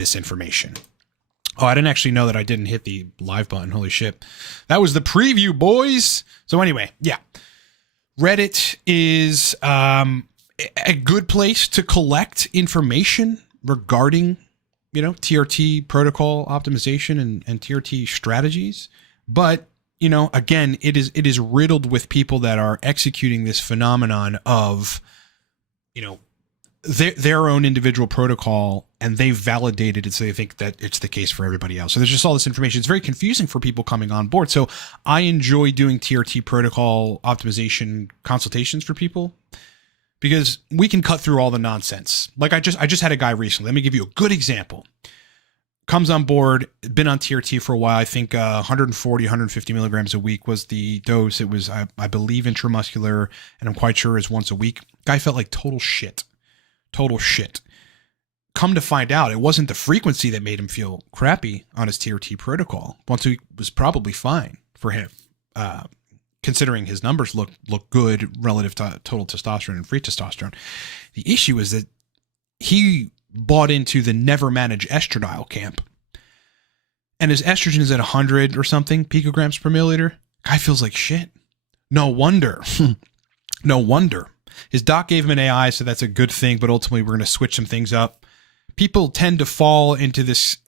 this information. Oh, I didn't actually know that I didn't hit the live button. Holy shit. That was the preview, boys. So anyway, yeah. Reddit is a good place to collect information regarding, TRT protocol optimization and TRT strategies. But, again, it is riddled with people that are executing this phenomenon of, their own individual protocol, and they've validated it, so they think that it's the case for everybody else. So there's just all this information. It's very confusing for people coming on board. So I enjoy doing TRT protocol optimization consultations for people because we can cut through all the nonsense. Like I just had a guy recently. Let me give you a good example. Comes on board, been on TRT for a while. I think 140, 150 milligrams a week was the dose. It was, I believe, intramuscular, and I'm quite sure is once a week. Guy felt like total shit. Come to find out, it wasn't the frequency that made him feel crappy on his TRT protocol. Once a week was probably fine for him, considering his numbers look good relative to total testosterone and free testosterone. The issue is that he bought into the never manage estradiol camp, and his estrogen is at 100 or something picograms per milliliter. Guy feels like shit. No wonder. No wonder. His doc gave him an AI, so that's a good thing, but ultimately we're going to switch some things up. People tend to fall into this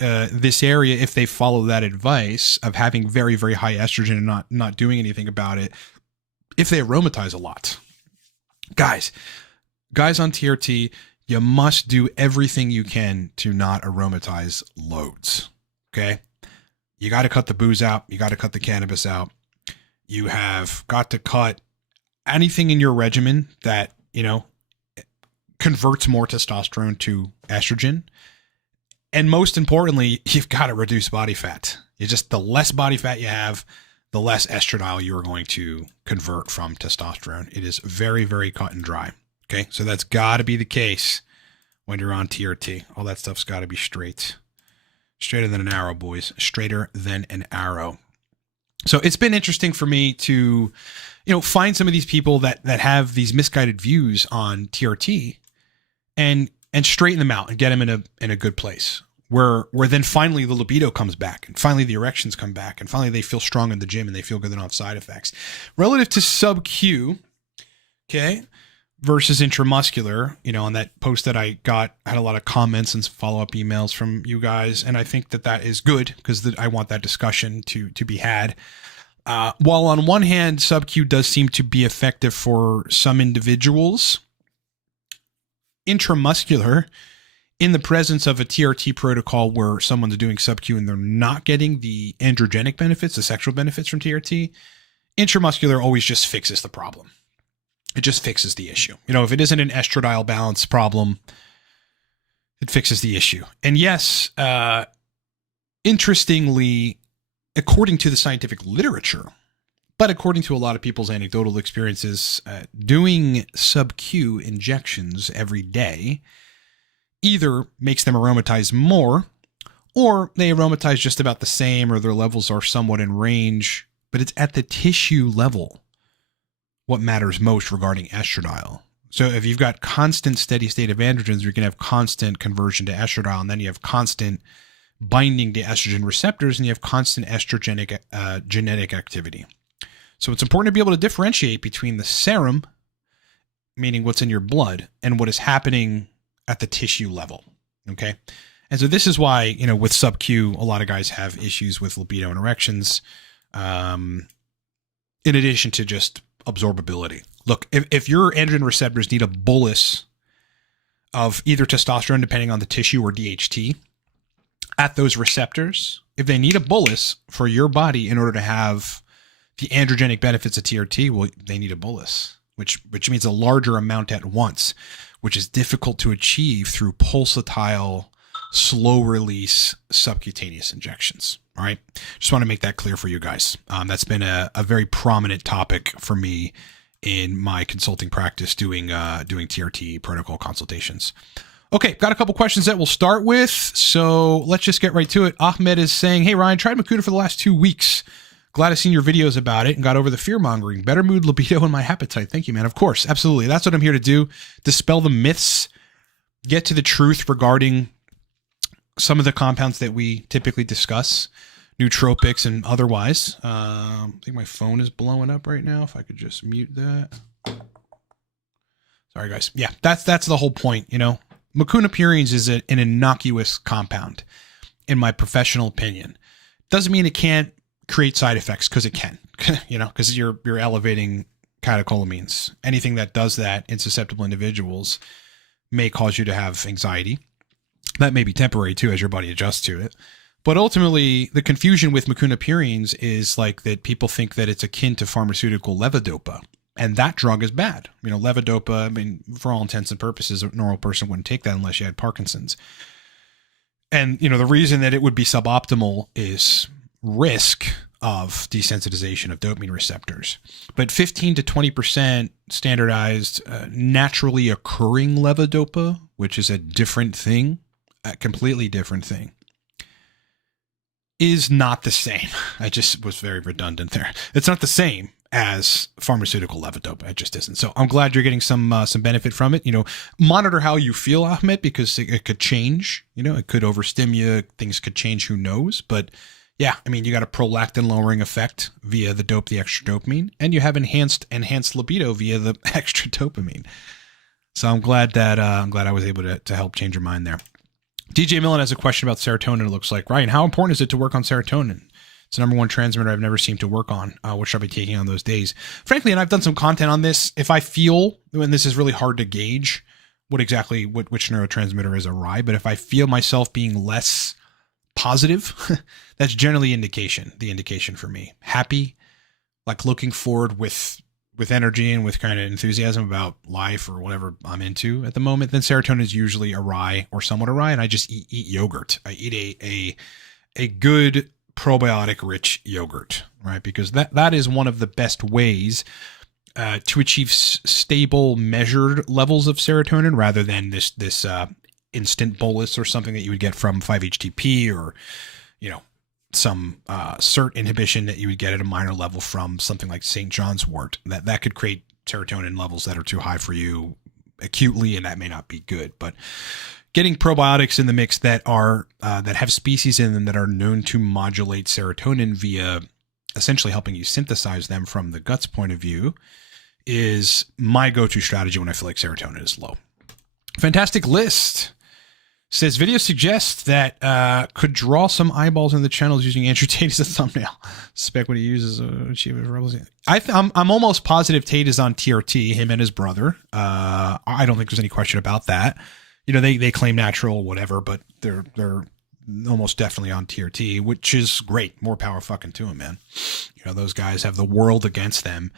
area if they follow that advice of having very, very high estrogen and not doing anything about it, if they aromatize a lot. Guys on TRT, you must do everything you can to not aromatize loads, okay? You got to cut the booze out. You got to cut the cannabis out. You have got to cut anything in your regimen that, converts more testosterone to estrogen. And most importantly, you've got to reduce body fat. The less body fat you have, the less estradiol you are going to convert from testosterone. It is very, very cut and dry. Okay. So that's got to be the case when you're on TRT. All that stuff's got to be straight. Straighter than an arrow, boys. Straighter than an arrow. So it's been interesting for me to, find some of these people that have these misguided views on TRT and straighten them out and get them in a good place where then finally the libido comes back and finally the erections come back and finally they feel strong in the gym and they feel good and don't have side effects. Relative to sub-Q, okay, versus intramuscular, on that post that I had a lot of comments and some follow-up emails from you guys. And I think that is good because I want that discussion to be had. While on one hand, sub-Q does seem to be effective for some individuals, intramuscular, in the presence of a TRT protocol where someone's doing sub-Q and they're not getting the androgenic benefits, the sexual benefits from TRT, intramuscular always just fixes the problem. It just fixes the issue. If it isn't an estradiol balance problem, it fixes the issue. And yes, interestingly, according to the scientific literature, but according to a lot of people's anecdotal experiences, doing sub-Q injections every day either makes them aromatize more, or they aromatize just about the same, or their levels are somewhat in range, but it's at the tissue level what matters most regarding estradiol. So if you've got constant steady state of androgens, you're going to have constant conversion to estradiol, and then you have constant binding to estrogen receptors, and you have constant estrogenic genetic activity. So it's important to be able to differentiate between the serum, meaning what's in your blood, and what is happening at the tissue level. Okay. And so this is why, with sub-Q, a lot of guys have issues with libido and erections, in addition to just absorbability. Look, if your androgen receptors need a bolus of either testosterone, depending on the tissue, or DHT at those receptors, if they need a bolus for your body in order to have the androgenic benefits of TRT, well, they need a bolus, which means a larger amount at once, which is difficult to achieve through pulsatile, slow release subcutaneous injections. All right. Just want to make that clear for you guys. That's been a very prominent topic for me in my consulting practice doing TRT protocol consultations. Okay. Got a couple questions that we'll start with. So let's just get right to it. Ahmed is saying, hey, Ryan, tried Makuta for the last 2 weeks. Glad I've seen your videos about it and got over the fear mongering. Better mood, libido, and my appetite. Thank you, man. Of course. Absolutely. That's what I'm here to do. Dispel the myths, get to the truth regarding some of the compounds that we typically discuss, nootropics and otherwise. I think my phone is blowing up right now. If I could just mute that. Sorry, guys. Yeah, that's the whole point. You know, Mucuna is an innocuous compound, in my professional opinion. Doesn't mean it can't create side effects, because it can. You know, because you're elevating catecholamines. Anything that does that in susceptible individuals may cause you to have anxiety. That may be temporary too, as your body adjusts to it. But ultimately, the confusion with mucuna is like that people think that it's akin to pharmaceutical levodopa. And that drug is bad. You know, levodopa, I mean, for all intents and purposes, a normal person wouldn't take that unless you had Parkinson's. And, you know, the reason that it would be suboptimal is risk of desensitization of dopamine receptors. But 15 to 20% standardized naturally occurring levodopa, which is a different thing, a completely different thing, is not the same. I just was very redundant there. It's not the same as pharmaceutical levodopa. It just isn't. So I'm glad you're getting some benefit from it. You know, monitor how you feel, Ahmed, because it could change. You know, it could overstimulate. Things could change. Who knows? But yeah, I mean, you got a prolactin lowering effect via the extra dopamine, and you have enhanced libido via the extra dopamine. So I'm glad that I was able to help change your mind there. DJ Millen has a question about serotonin. It looks like, Ryan, how important is it to work on serotonin? It's the number one transmitter I've never seemed to work on. What should I be taking on those days? Frankly, and I've done some content on this, if I feel, and this is really hard to gauge which neurotransmitter is awry, but if I feel myself being less positive, that's generally the indication for me. Happy, like looking forward with energy and with kind of enthusiasm about life or whatever I'm into at the moment, then serotonin is usually awry or somewhat awry, and I just eat yogurt. I eat a good probiotic rich yogurt, right? Because that is one of the best ways to achieve stable measured levels of serotonin, rather than this instant bolus or something that you would get from 5-HTP, or, you know, some SERT inhibition that you would get at a minor level from something like St. John's wort. That could create serotonin levels that are too high for you acutely, and that may not be good. But getting probiotics in the mix that have species in them that are known to modulate serotonin via essentially helping you synthesize them from the gut's point of view is my go-to strategy when I feel like serotonin is low. Fantastic list. Says video suggests that could draw some eyeballs in the channels using Andrew Tate as a thumbnail. Suspect what he uses achieve his rebels. I'm almost positive Tate is on TRT, him and his brother. I don't think there's any question about that. You know, they claim natural whatever, but they're almost definitely on TRT, which is great. More power fucking to them, man. You know, those guys have the world against them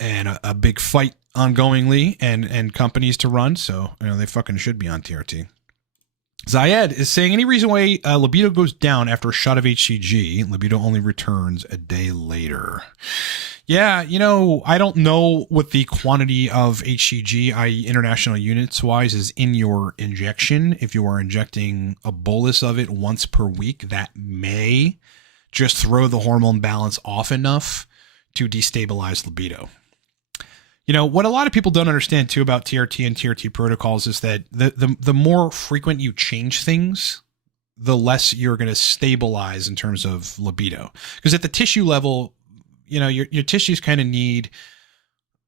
and a big fight ongoingly and companies to run. So, you know, they fucking should be on TRT. Zayed is saying, any reason why libido goes down after a shot of HCG? Libido only returns a day later. Yeah, you know, I don't know what the quantity of HCG, i.e. international units wise, is in your injection. If you are injecting a bolus of it once per week, that may just throw the hormone balance off enough to destabilize libido. You know, what a lot of people don't understand too about TRT and TRT protocols is that the more frequent you change things, the less you're going to stabilize in terms of libido. Because at the tissue level, you know, your tissues kind of need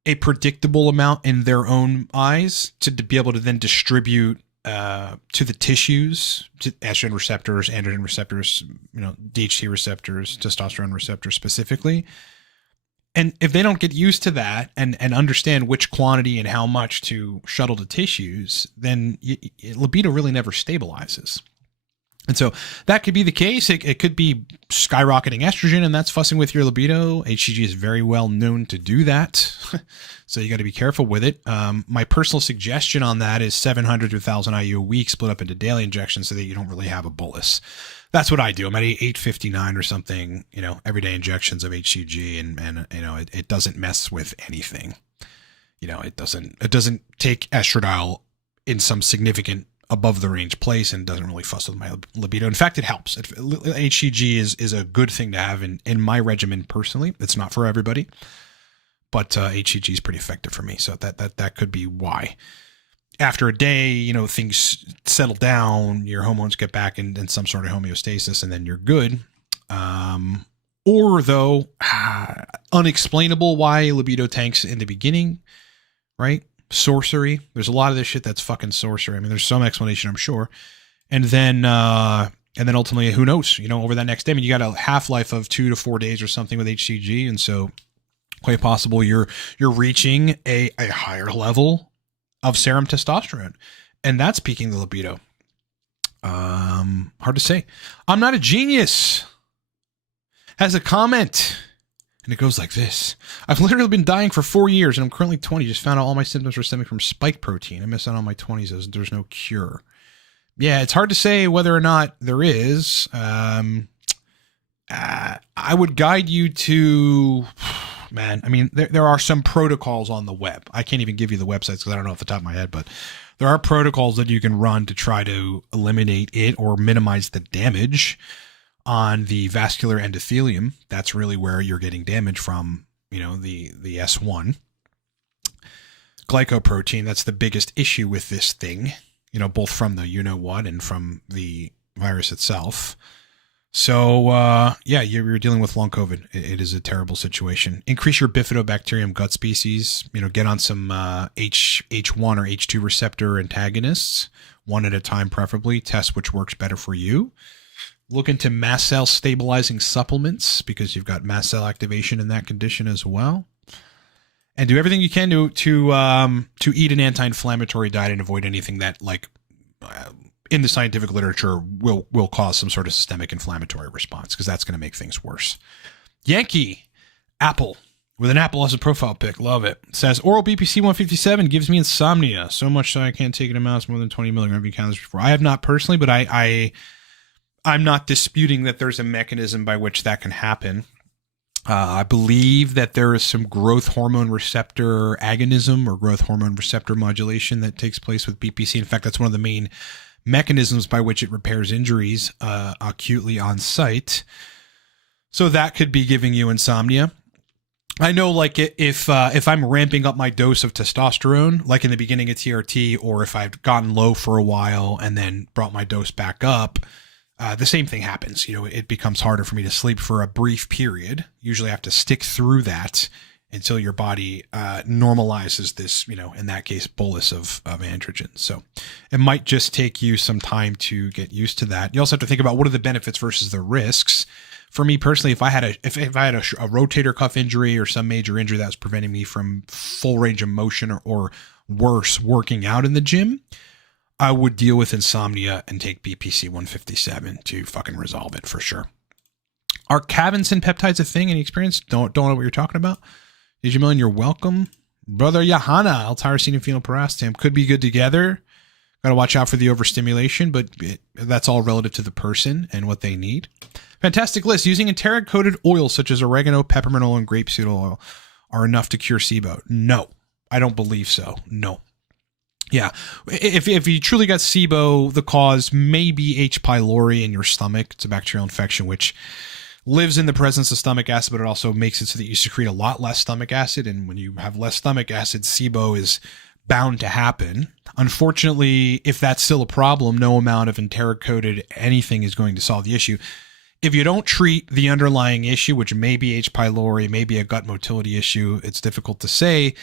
a predictable amount in their own eyes to be able to then distribute to the tissues, to estrogen receptors, androgen receptors, you know, DHT receptors, testosterone receptors specifically. And if they don't get used to that and understand which quantity and how much to shuttle to tissues, then libido really never stabilizes. And so that could be the case. It could be skyrocketing estrogen, and that's fussing with your libido. HCG is very well known to do that. So you got to be careful with it. My personal suggestion on that is 700 to 1,000 IU a week split up into daily injections so that you don't really have a bolus. That's what I do. I'm at 859 or something, you know, everyday injections of HCG, and you know, it doesn't mess with anything. You know, it doesn't take estradiol in some significant above the range place, and doesn't really fuss with my libido. In fact, it helps. HCG is a good thing to have in my regimen personally. It's not for everybody, but HCG is pretty effective for me. So that could be why. after a day, you know, things settle down, your hormones get back in some sort of homeostasis, and then you're good. Or though, unexplainable why libido tanks in the beginning, right? Sorcery. There's a lot of this shit that's fucking sorcery. I mean, there's some explanation, I'm sure. And then ultimately, who knows, you know, over that next day, I mean, you got a half-life of 2 to 4 days or something with HCG. And so quite possible you're reaching a higher level of serum testosterone, and that's peaking the libido. Hard to say. I'm not a genius has a comment, and it goes like this. I've literally been dying for 4 years, and I'm currently 20. Just found out all my symptoms were stemming from spike protein. I missed out on my 20s as there's no cure. Yeah, it's hard to say whether or not there is. I would guide you to, man, I mean, there are some protocols on the web. I can't even give you the websites because I don't know off the top of my head, but there are protocols that you can run to try to eliminate it or minimize the damage on the vascular endothelium. That's really where you're getting damage from, you know, the S1 glycoprotein. That's the biggest issue with this thing, you know, both from the you-know-what and from the virus itself. So, yeah, you're dealing with long COVID. It is a terrible situation. Increase your bifidobacterium gut species, you know, get on some H1 or H2 receptor antagonists, one at a time preferably. Test which works better for you. Look into mast cell stabilizing supplements because you've got mast cell activation in that condition as well. And do everything you can to eat an anti-inflammatory diet and avoid anything that, like, in the scientific literature will cause some sort of systemic inflammatory response, because that's going to make things worse. Yankee Apple with an apple as a profile pic. Love it. Says oral BPC 157 gives me insomnia so much so I can't take it in amounts more than 20 milligrams. Have you counted this before? I have not personally, but I'm not disputing that there's a mechanism by which that can happen. I believe that there is some growth hormone receptor agonism or growth hormone receptor modulation that takes place with BPC. In fact, that's one of the main mechanisms by which it repairs injuries acutely on site. So that could be giving you insomnia. I know, like, if I'm ramping up my dose of testosterone, like in the beginning of TRT, or if I've gotten low for a while and then brought my dose back up, the same thing happens. You know, it becomes harder for me to sleep for a brief period. Usually I have to stick through that until your body normalizes this, you know, in that case, bolus of androgen. So it might just take you some time to get used to that. You also have to think about what are the benefits versus the risks. For me personally, if I had a rotator cuff injury or some major injury that was preventing me from full range of motion or worse, working out in the gym, I would deal with insomnia and take BPC 157 to fucking resolve it for sure. Are Cavinson peptides a thing? Any experience? Don't know what you're talking about. Digimillion, you're welcome. Brother Johanna, L-tyrosine and phenylparastam could be good together. Got to watch out for the overstimulation, but that's all relative to the person and what they need. Fantastic list. Using enteric-coated oils such as oregano, peppermint oil, and grapeseed oil are enough to cure SIBO. No, I don't believe so. No. Yeah, if you truly got SIBO, the cause may be H. pylori in your stomach. It's a bacterial infection which lives in the presence of stomach acid, but it also makes it so that you secrete a lot less stomach acid. And when you have less stomach acid, SIBO is bound to happen. Unfortunately, if that's still a problem, no amount of enteric-coated anything is going to solve the issue. If you don't treat the underlying issue, which may be H. pylori, may be a gut motility issue, it's difficult to say,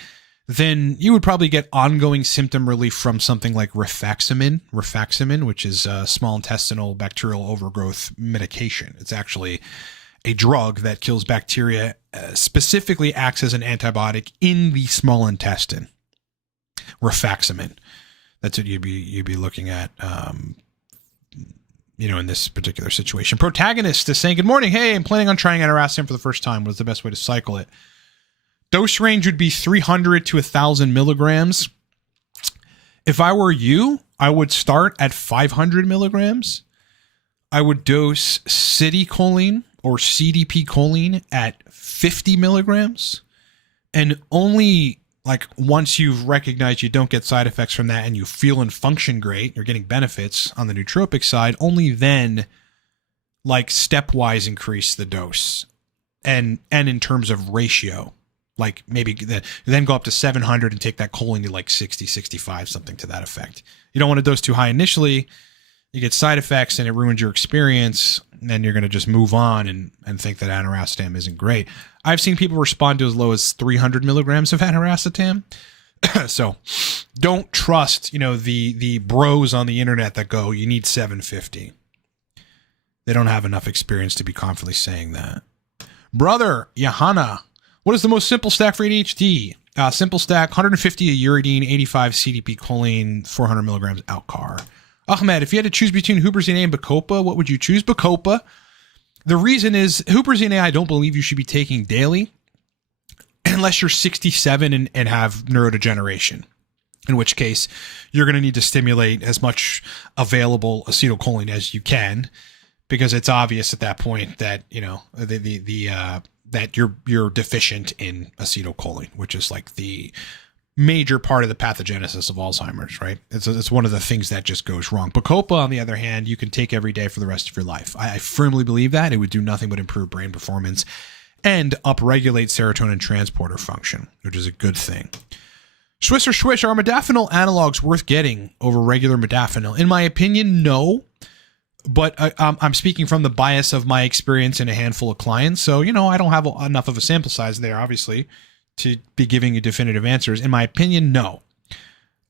then you would probably get ongoing symptom relief from something like rifaximin, which is a small intestinal bacterial overgrowth medication. It's actually a drug that kills bacteria, specifically acts as an antibiotic in the small intestine. Rifaximin. That's what you'd be looking at, in this particular situation. Protagonist is saying, good morning. Hey, I'm planning on trying Atorvastatin for the first time. What's the best way to cycle it? Dose range would be 300 to 1,000 milligrams. If I were you, I would start at 500 milligrams. I would dose citicoline or CDP choline at 50 milligrams. And only once you've recognized you don't get side effects from that and you feel and function great, you're getting benefits on the nootropic side, only then stepwise increase the dose and in terms of ratio. Like maybe then go up to 700 and take that choline to like 60, 65, something to that effect. You don't want to dose too high initially. You get side effects and it ruins your experience. And then you're going to just move on and think that aniracetam isn't great. I've seen people respond to as low as 300 milligrams of aniracetam. So don't trust, the bros on the internet that go, you need 750. They don't have enough experience to be confidently saying that. Brother, Johanna, what is the most simple stack for ADHD? Simple stack, 150 of uridine, 85 CDP choline, 400 milligrams Alcar. Ahmed, if you had to choose between huperzine A and Bacopa, what would you choose? Bacopa. The reason is huperzine A I don't believe you should be taking daily unless you're 67 and have neurodegeneration, in which case you're going to need to stimulate as much available acetylcholine as you can, because it's obvious at that point that, that you're deficient in acetylcholine, which is like the major part of the pathogenesis of Alzheimer's, right? It's one of the things that just goes wrong. Bacopa, on the other hand, you can take every day for the rest of your life. I firmly believe that it would do nothing but improve brain performance and upregulate serotonin transporter function, which is a good thing. Swiss or Swish, are modafinil analogs worth getting over regular modafinil? In my opinion, no. But I'm speaking from the bias of my experience in a handful of clients. So, I don't have enough of a sample size there, obviously, to be giving you definitive answers. In my opinion, no.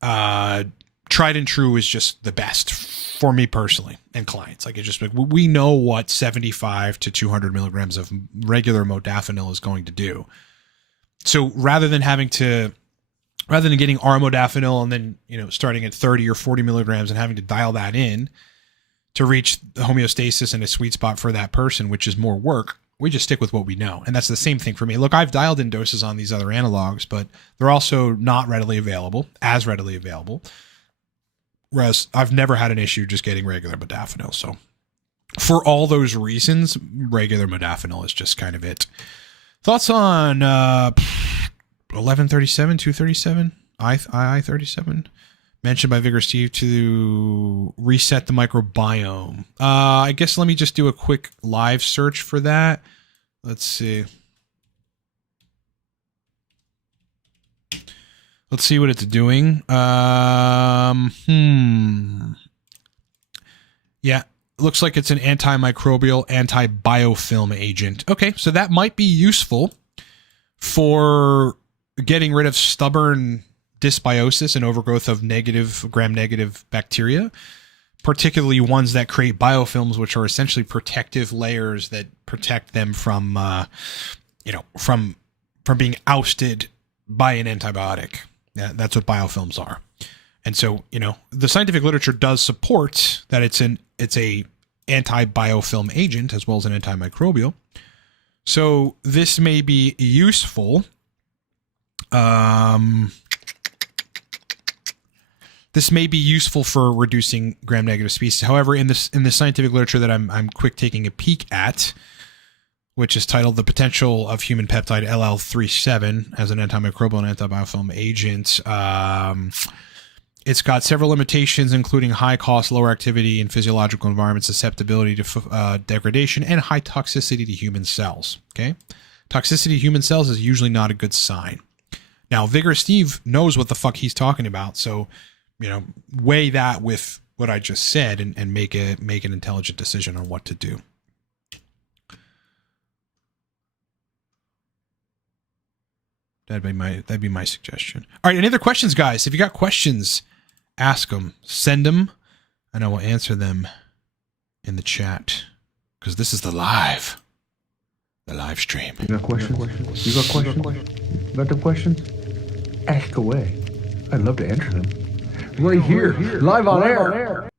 Tried and true is just the best for me personally and clients. Like, we know what 75 to 200 milligrams of regular modafinil is going to do. So rather than getting our modafinil and then, starting at 30 or 40 milligrams and having to dial that in to reach the homeostasis and a sweet spot for that person, which is more work, we just stick with what we know. And that's the same thing for me. Look, I've dialed in doses on these other analogs, but they're also not readily available, whereas I've never had an issue just getting regular modafinil. So for all those reasons, regular modafinil is just kind of it. Thoughts on 1137, 237, I-37? Mentioned by Vigor Steve to reset the microbiome. I guess let me just do a quick live search for that. Let's see. Let's see what it's doing. Yeah, looks like it's an antimicrobial, anti-biofilm agent. Okay, so that might be useful for getting rid of stubborn dysbiosis and overgrowth of gram-negative bacteria, particularly ones that create biofilms, which are essentially protective layers that protect them from, from being ousted by an antibiotic. That's what biofilms are. And so, the scientific literature does support that it's a anti-biofilm agent as well as an antimicrobial. So this may be useful. This may be useful for reducing gram-negative species. However, in the scientific literature that I'm quick taking a peek at, which is titled "The Potential of Human Peptide LL37 as an Antimicrobial and Antibiofilm Agent," it's got several limitations, including high cost, lower activity in physiological environments, susceptibility to degradation, and high toxicity to human cells. Okay, toxicity to human cells is usually not a good sign. Now, Vigor Steve knows what the fuck he's talking about, so weigh that with what I just said and make an intelligent decision on what to do. That'd be my suggestion. All right, any other questions, guys? If you got questions, ask them, send them, and I will answer them in the chat, because this is the live stream. You got questions? You got questions? You got the questions? Ask away. I'd love to answer them. Right here, live on air.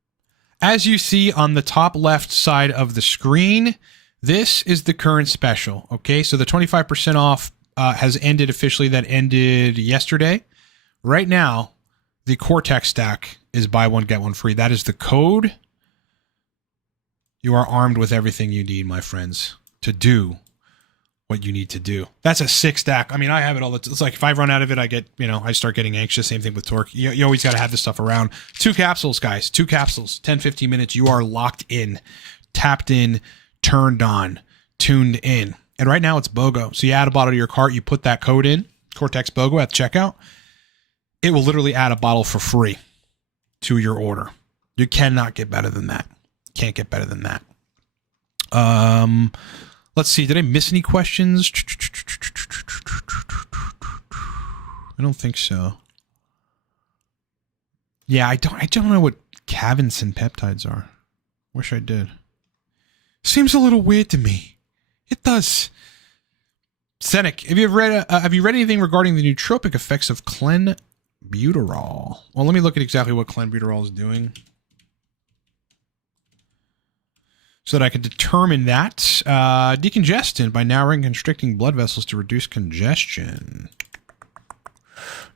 As you see on the top left side of the screen, this is the current special. Okay, so the 25% off has ended officially. That ended yesterday. Right now, the Cortex Stack is buy one, get one free. That is the code. You are armed with everything you need, my friends, to do what you need to do. That's a 6 stack. I mean, I have it all. It's like if I run out of it, I start getting anxious. Same thing with Torque. You always got to have this stuff around. 2 capsules, guys. 2 capsules. 10, 15 minutes. You are locked in, tapped in, turned on, tuned in. And right now it's BOGO. So you add a bottle to your cart, you put that code in, Cortex BOGO at checkout. It will literally add a bottle for free to your order. You cannot get better than that. Can't get better than that. Let's see. Did I miss any questions? I don't think so. Yeah, I don't know what Cavinson peptides are. Wish I did. Seems a little weird to me. It does. Senek, have you read anything regarding the nootropic effects of clenbuterol? Well, let me look at exactly what clenbuterol is doing, so that I can determine that. Decongestant by narrowing and constricting blood vessels to reduce congestion.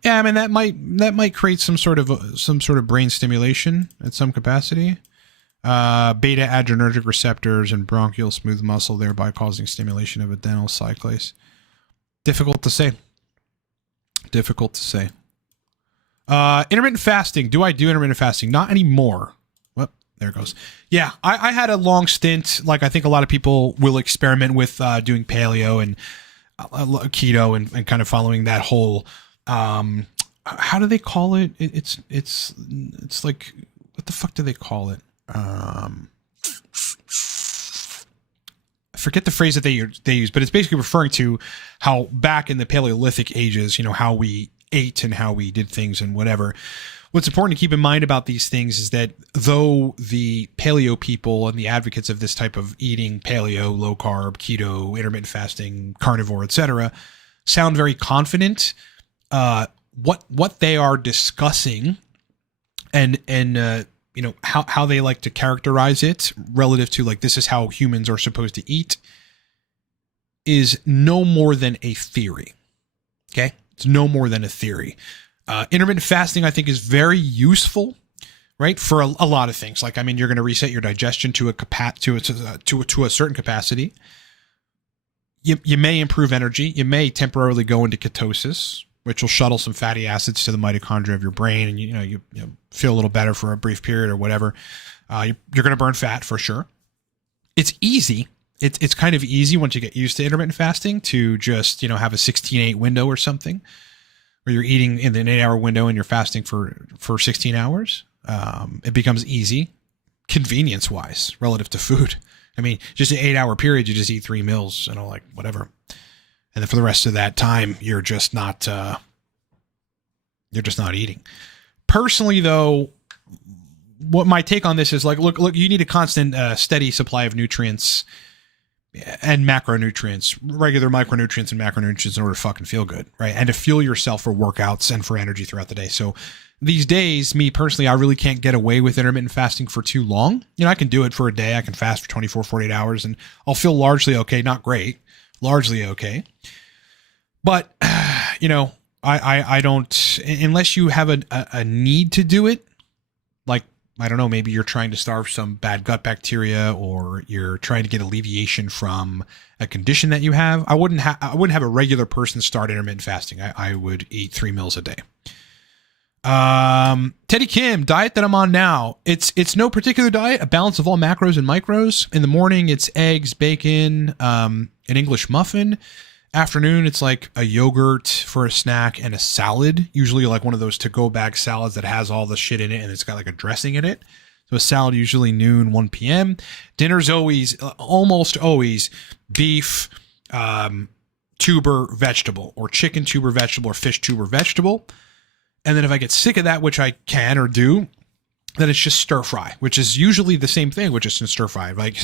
Yeah, I mean that might create some sort of brain stimulation at some capacity. Beta adrenergic receptors and bronchial smooth muscle, thereby causing stimulation of adenyl cyclase. Difficult to say. Difficult to say. Intermittent fasting. Do I do intermittent fasting? Not anymore. Well, there it goes. Yeah, I had a long stint. Like I think a lot of people will experiment with doing paleo and keto and kind of following that whole. How do they call it? It's like, what the fuck do they call it? I forget the phrase that they use, but it's basically referring to how back in the Paleolithic ages, you know, how we ate and how we did things and whatever. What's important to keep in mind about these things is that though the paleo people and the advocates of this type of eating, paleo, low carb, keto, intermittent fasting, carnivore, etc., sound very confident, what they are discussing and you know, how they like to characterize it relative to like, this is how humans are supposed to eat, is no more than a theory. Okay. It's no more than a theory. Intermittent fasting, I think, is very useful, right? For a lot of things. Like, I mean, you're going to reset your digestion to a certain capacity. You may improve energy. You may temporarily go into ketosis, which will shuttle some fatty acids to the mitochondria of your brain, and you feel a little better for a brief period or whatever. You're going to burn fat for sure. It's easy. It's kind of easy once you get used to intermittent fasting to just have a 16-8 window or something, where you're eating in an 8-hour window and you're fasting for 16 hours. It becomes easy, convenience-wise, relative to food. I mean, just an 8-hour period, you just eat 3 meals, like whatever. And then for the rest of that time, you're just not eating. Personally, though, what my take on this is like, look, you need a constant, steady supply of nutrients and macronutrients, regular micronutrients and macronutrients in order to fucking feel good, right? And to fuel yourself for workouts and for energy throughout the day. So these days, me personally, I really can't get away with intermittent fasting for too long. I can do it for a day. I can fast for 24, 48 hours and I'll feel largely okay. Not great. Largely okay. But, I don't, unless you have a need to do it, like, I don't know, maybe you're trying to starve some bad gut bacteria or you're trying to get alleviation from a condition that you have. I wouldn't have a regular person start intermittent fasting. I would eat 3 meals a day. Teddy Kim, diet that I'm on now. It's no particular diet, a balance of all macros and micros. In the morning, it's eggs, bacon, an English muffin. Afternoon, it's like a yogurt for a snack and a salad, usually like one of those to-go bag salads that has all the shit in it and it's got like a dressing in it. So a salad usually noon, 1 p.m. Dinner's almost always beef, tuber vegetable, or chicken tuber vegetable, or fish tuber vegetable. And then if I get sick of that, which I can or do, then it's just stir fry, which is usually the same thing, which is in stir fry, like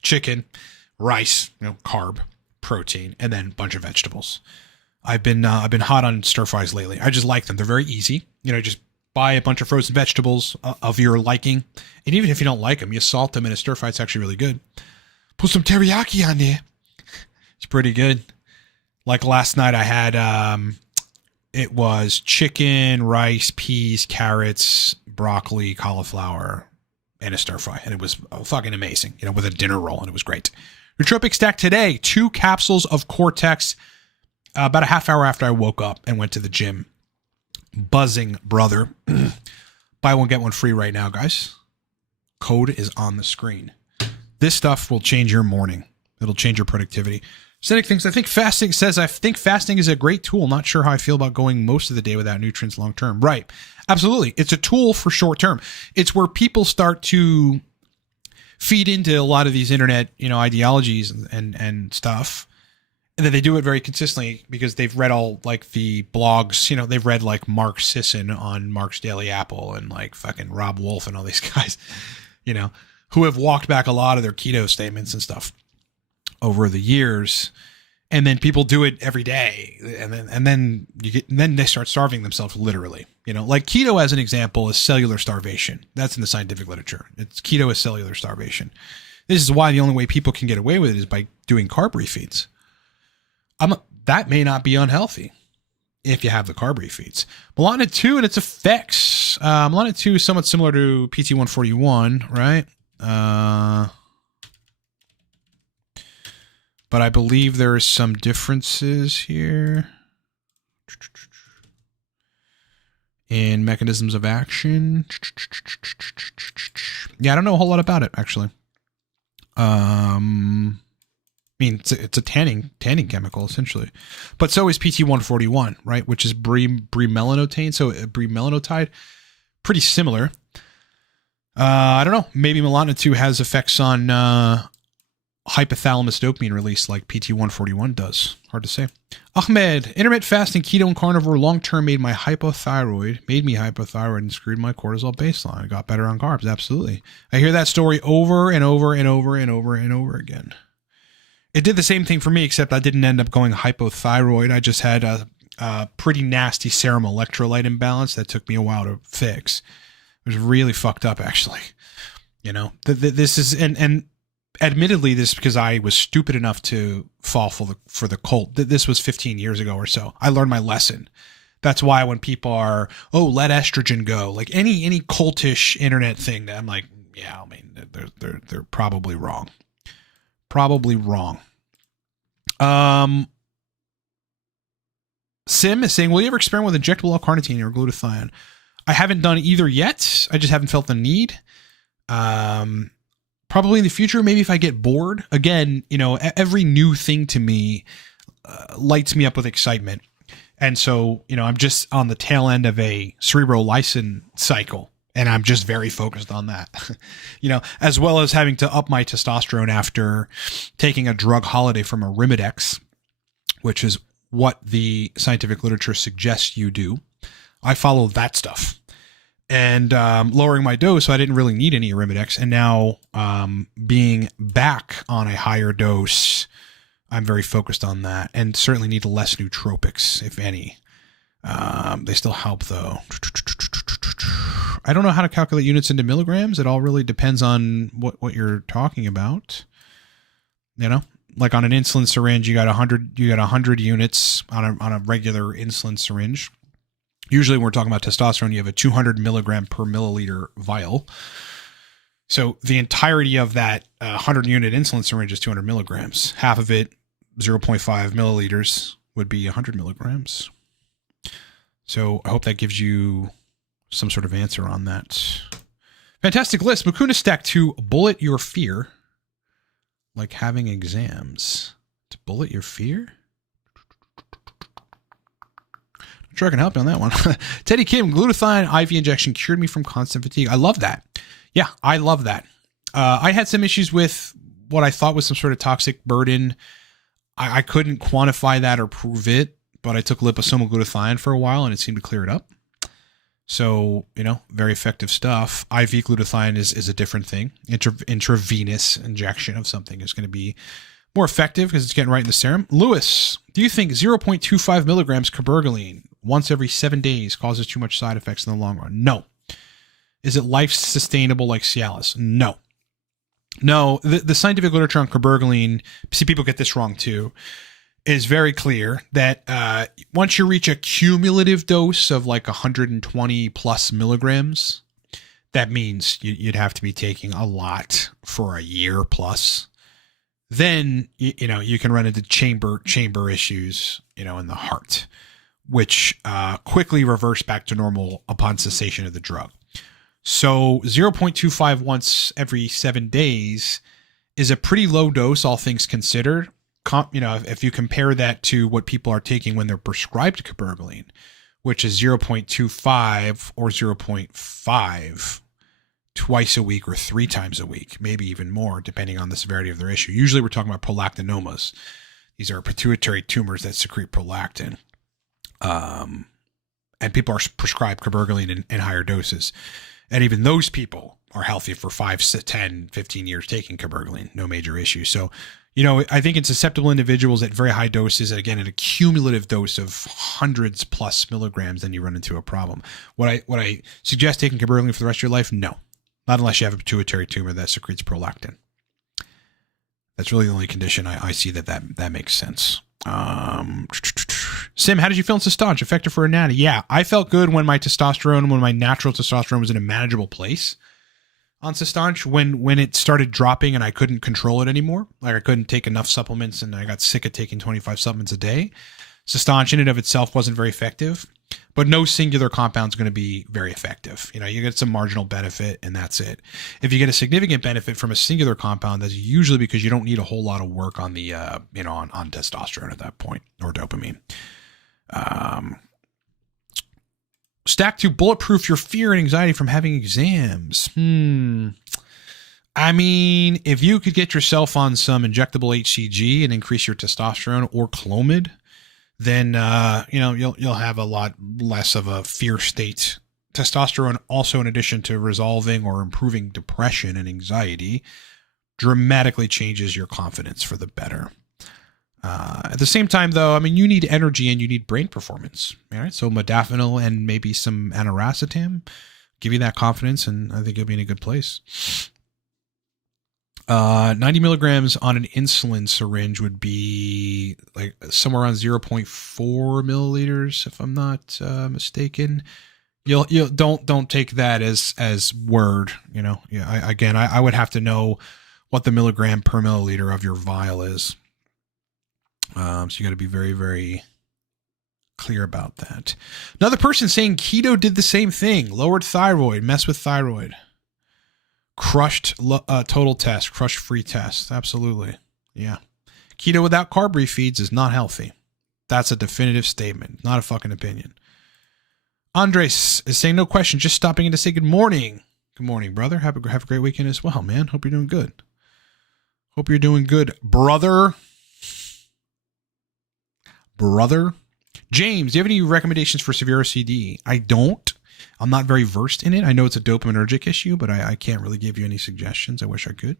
chicken, rice, carb, protein, and then a bunch of vegetables. I've been hot on stir fries lately. I just like them. They're very easy. Just buy a bunch of frozen vegetables of your liking, and even if you don't like them, you salt them in a stir fry. It's actually really good. Put some teriyaki on there. It's pretty good. Like last night, I had it was chicken, rice, peas, carrots, broccoli, cauliflower, and a stir fry, and it was fucking amazing. With a dinner roll, and it was great. Nootropics Stack today, 2 capsules of Cortex about a half hour after I woke up and went to the gym. Buzzing, brother. Buy one, get one free right now, guys. Code is on the screen. This stuff will change your morning. It'll change your productivity. Cynic thinks, I think fasting is a great tool. Not sure how I feel about going most of the day without nutrients long term. Right. Absolutely. It's a tool for short term. It's where people start to feed into a lot of these internet, ideologies and stuff. And then they do it very consistently because they've read all like the blogs, they've read like Mark Sisson on Mark's Daily Apple and like fucking Rob Wolf and all these guys, who have walked back a lot of their keto statements and stuff over the years. And then people do it every day. And then they start starving themselves literally, like keto as an example is cellular starvation. That's in the scientific literature. Keto is cellular starvation. This is why the only way people can get away with it is by doing carb refeeds. That may not be unhealthy if you have the carb refeeds. Melatonin 2 and its effects. Melatonin 2 is somewhat similar to PT141, right? But I believe there are some differences here in mechanisms of action. Yeah, I don't know a whole lot about it, actually. It's a tanning chemical, essentially. But so is PT141, right? Which is bremelanotide. So bremelanotide, pretty similar. I don't know. Maybe melatonin 2 has effects on hypothalamus dopamine release like PT141 does. Hard to say. Ahmed, intermittent fasting, keto, and carnivore long-term made me hypothyroid and screwed my cortisol baseline. I got better on carbs. Absolutely. I hear that story over and over and over and over and over again. It did the same thing for me, except I didn't end up going hypothyroid. I just had a pretty nasty serum electrolyte imbalance that took me a while to fix. It was really fucked up, actually. This is, and admittedly, this is because I was stupid enough to fall for the cult. This was 15 years ago or so. I learned my lesson. That's why when people are, let estrogen go, like any cultish internet thing, I'm like, yeah, they're probably wrong. Probably wrong. Sim is saying, will you ever experiment with injectable L-carnitine or glutathione? I haven't done either yet. I just haven't felt the need. Probably in the future, maybe if I get bored. Again, every new thing to me lights me up with excitement. And so, I'm just on the tail end of a cerebrolysin cycle. And I'm just very focused on that, as well as having to up my testosterone after taking a drug holiday from Arimidex, which is what the scientific literature suggests you do. I follow that stuff and lowering my dose. So I didn't really need any Arimidex. And now being back on a higher dose, I'm very focused on that and certainly need less nootropics, if any. They still help though. I don't know how to calculate units into milligrams. It all really depends on what you're talking about. Like on an insulin syringe, you got 100 units on a regular insulin syringe. Usually when we're talking about testosterone, you have a 200 milligram per milliliter vial. So the entirety of that 100 unit insulin syringe is 200 milligrams. Half of it, 0.5 milliliters, would be 100 milligrams. So I hope that gives you some sort of answer on that. Fantastic list. Mukuna Stack to bullet your fear. Like having exams. To bullet your fear? I'm sure I can help you on that one. Teddy Kim, glutathione IV injection cured me from constant fatigue. I love that. Yeah, I love that. I had some issues with what I thought was some sort of toxic burden. I couldn't quantify that or prove it, but I took liposomal glutathione for a while and it seemed to clear it up. So, very effective stuff. IV glutathione is a different thing. Intravenous injection of something is going to be more effective because it's getting right in the serum. Lewis, do you think 0.25 milligrams cabergoline once every 7 days causes too much side effects in the long run? No. Is it life sustainable like Cialis? No. No, the scientific literature on cabergoline, see, people get this wrong too, is very clear that once you reach a cumulative dose of like 120 plus milligrams, that means you'd have to be taking a lot for a year plus. Then, you can run into chamber issues, in the heart, which quickly reverse back to normal upon cessation of the drug. So 0.25 once every 7 days is a pretty low dose, all things considered, if you compare that to what people are taking when they're prescribed cabergoline, which is 0.25 or 0.5 twice a week or 3 times a week, maybe even more, depending on the severity of their issue. Usually we're talking about prolactinomas. These are pituitary tumors that secrete prolactin. And people are prescribed cabergoline in higher doses. And even those people are healthy for 5, 10, 15 years taking cabergoline, no major issue. So, I think in susceptible individuals at very high doses, again, at a cumulative dose of hundreds plus milligrams, then you run into a problem. Would I suggest taking cabergoline for the rest of your life? No, not unless you have a pituitary tumor that secretes prolactin. That's really the only condition I see that makes sense. Sim, how did you feel in Testosterone? Effective for a natty? Yeah, I felt good when my natural testosterone was in a manageable place on Testosterone. When it started dropping and I couldn't control it anymore, like I couldn't take enough supplements and I got sick of taking 25 supplements a day. Testosterone in and of itself wasn't very effective, but no singular compound is going to be very effective. You get some marginal benefit and that's it. If you get a significant benefit from a singular compound, that's usually because you don't need a whole lot of work on the, on testosterone at that point, or dopamine. Stack to bulletproof your fear and anxiety from having exams. I mean, if you could get yourself on some injectable HCG and increase your testosterone, or Clomid, then you'll have a lot less of a fear state. Testosterone also, in addition to resolving or improving depression and anxiety, dramatically changes your confidence for the better. At the same time, though, I mean, you need energy and you need brain performance. All right, so modafinil and maybe some aniracetam give you that confidence, and I think you'll be in a good place. 90 milligrams on an insulin syringe would be like somewhere around 0.4 milliliters, if I'm not mistaken. You'll don't take that as word. I would have to know what the milligram per milliliter of your vial is. So you got to be very, very clear about that. Another person saying keto did the same thing. Lowered thyroid, messed with thyroid. Crushed total test, crushed free test. Absolutely. Yeah. Keto without carb refeeds is not healthy. That's a definitive statement, not a fucking opinion. Andres is saying no question, just stopping in to say good morning. Good morning, brother. Have a great weekend as well, man. Hope you're doing good. Hope you're doing good, brother. James, do you have any recommendations for severe OCD? I don't. I'm not very versed in it. I know it's a dopaminergic issue, but I can't really give you any suggestions. I wish I could.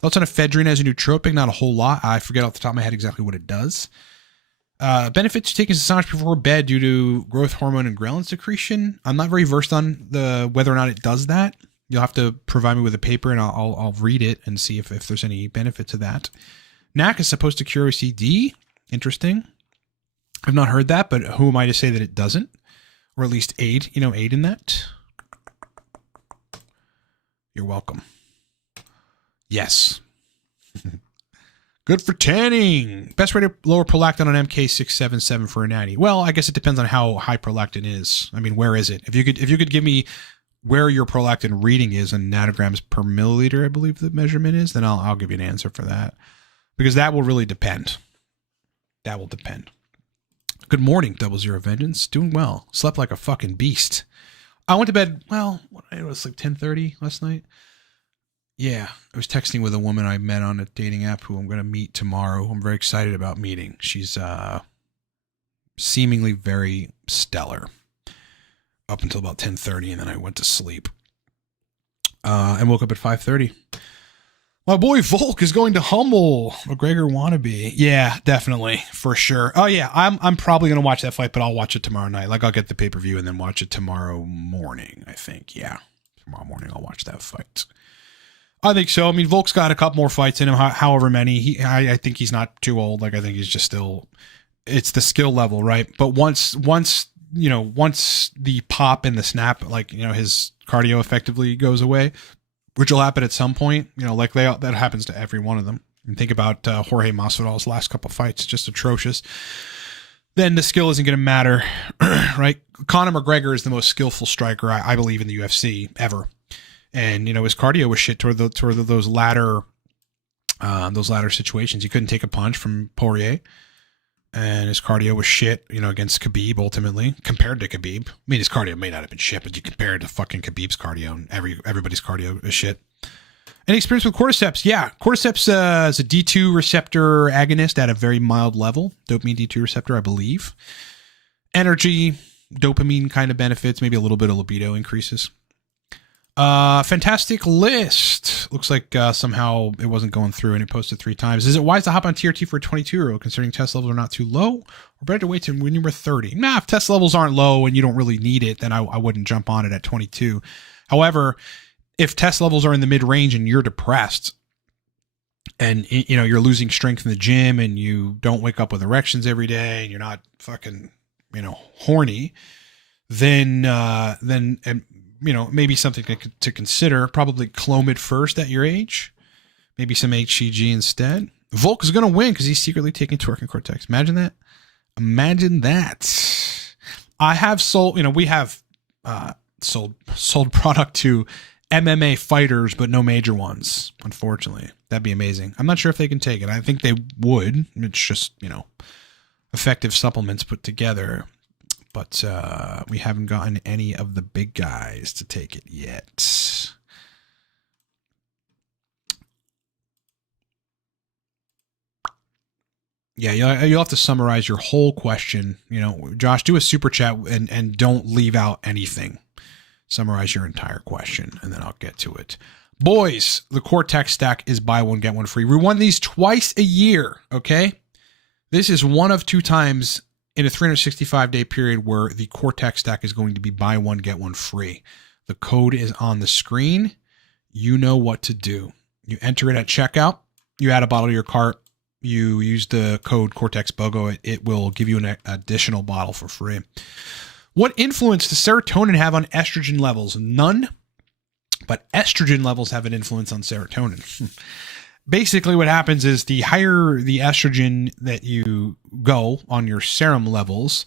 Thoughts on ephedrine as a nootropic? Not a whole lot. I forget off the top of my head exactly what it does. Benefits to taking Testosterone before bed due to growth hormone and ghrelin secretion. I'm not very versed on whether or not it does that. You'll have to provide me with a paper and I'll read it and see if there's any benefit to that. NAC is supposed to cure OCD. Interesting. I've not heard that, but who am I to say that it doesn't? Or at least aid in that? You're welcome. Yes. Good for tanning. Best way to lower prolactin on MK677 for a natty. Well, I guess it depends on how high prolactin is. I mean, where is it? If you could give me where your prolactin reading is in nanograms per milliliter, I believe the measurement is, then I'll give you an answer for that. Because that will really depend. That will depend. Good morning, 00 Vengeance. Doing well. Slept like a fucking beast. I went to bed, it was like 10:30 last night. Yeah, I was texting with a woman I met on a dating app who I'm going to meet tomorrow. I'm very excited about meeting. She's seemingly very stellar. Up until about 10:30, and then I went to sleep. And woke up at 5:30. My boy Volk is going to Humble, McGregor wannabe. Yeah, definitely, for sure. Oh yeah, I'm probably gonna watch that fight, but I'll watch it tomorrow night. Like I'll get the pay-per-view and then watch it tomorrow morning. I think, yeah, tomorrow morning I'll watch that fight. I think so. I mean, Volk's got a couple more fights in him, however many. I think he's not too old. Like I think he's just still. It's the skill level, right? But once the pop and the snap, his cardio effectively goes away, which will happen at some point, that happens to every one of them. And think about Jorge Masvidal's last couple of fights, just atrocious. Then the skill isn't going to matter, right? Conor McGregor is the most skillful striker, I believe, in the UFC ever. And, his cardio was shit toward those latter those latter situations. He couldn't take a punch from Poirier, and his cardio was shit, against Khabib ultimately, compared to Khabib. I mean, his cardio may not have been shit, but you compare it to fucking Khabib's cardio, and everybody's cardio is shit. Any experience with cordyceps? Yeah, cordyceps is a D2 receptor agonist at a very mild level. Dopamine D2 receptor, I believe. Energy, dopamine kind of benefits, maybe a little bit of libido increases. Fantastic list. Looks like somehow it wasn't going through and it posted 3 times. Is it wise to hop on TRT for a 22-year-old considering test levels are not too low? Or better to wait till when you were 30? Nah, if test levels aren't low and you don't really need it, then I wouldn't jump on it at 22. However, if test levels are in the mid-range and you're depressed and you're losing strength in the gym and you don't wake up with erections every day and you're not fucking horny, then maybe something to consider. Probably Clomid first at your age. Maybe some HCG instead. Volk is going to win because he's secretly taking Torque and Cortex. Imagine that. I have sold, we have sold product to MMA fighters, but no major ones, unfortunately. That'd be amazing. I'm not sure if they can take it. I think they would. It's just, effective supplements put together. But we haven't gotten any of the big guys to take it yet. Yeah, you'll have to summarize your whole question. Josh, do a super chat and don't leave out anything. Summarize your entire question, and then I'll get to it. Boys, the Cortex Stack is buy one, get one free. We run these twice a year, okay? This is one of 2 times in a 365-day period where the Cortex Stack is going to be buy one, get one free. The code is on the screen. You know what to do. You enter it at checkout. You add a bottle to your cart. You use the code Cortex BOGO. It will give you an additional bottle for free. What influence does serotonin have on estrogen levels? None, but estrogen levels have an influence on serotonin. Basically what happens is the higher the estrogen that you go on your serum levels,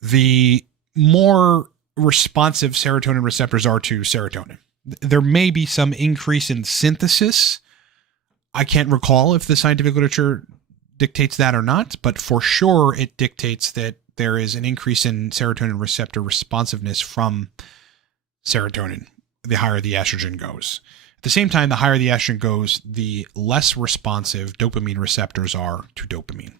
the more responsive serotonin receptors are to serotonin. There may be some increase in synthesis. I can't recall if the scientific literature dictates that or not, but for sure it dictates that there is an increase in serotonin receptor responsiveness from serotonin, the higher the estrogen goes. At the same time, the higher the estrogen goes, the less responsive dopamine receptors are to dopamine.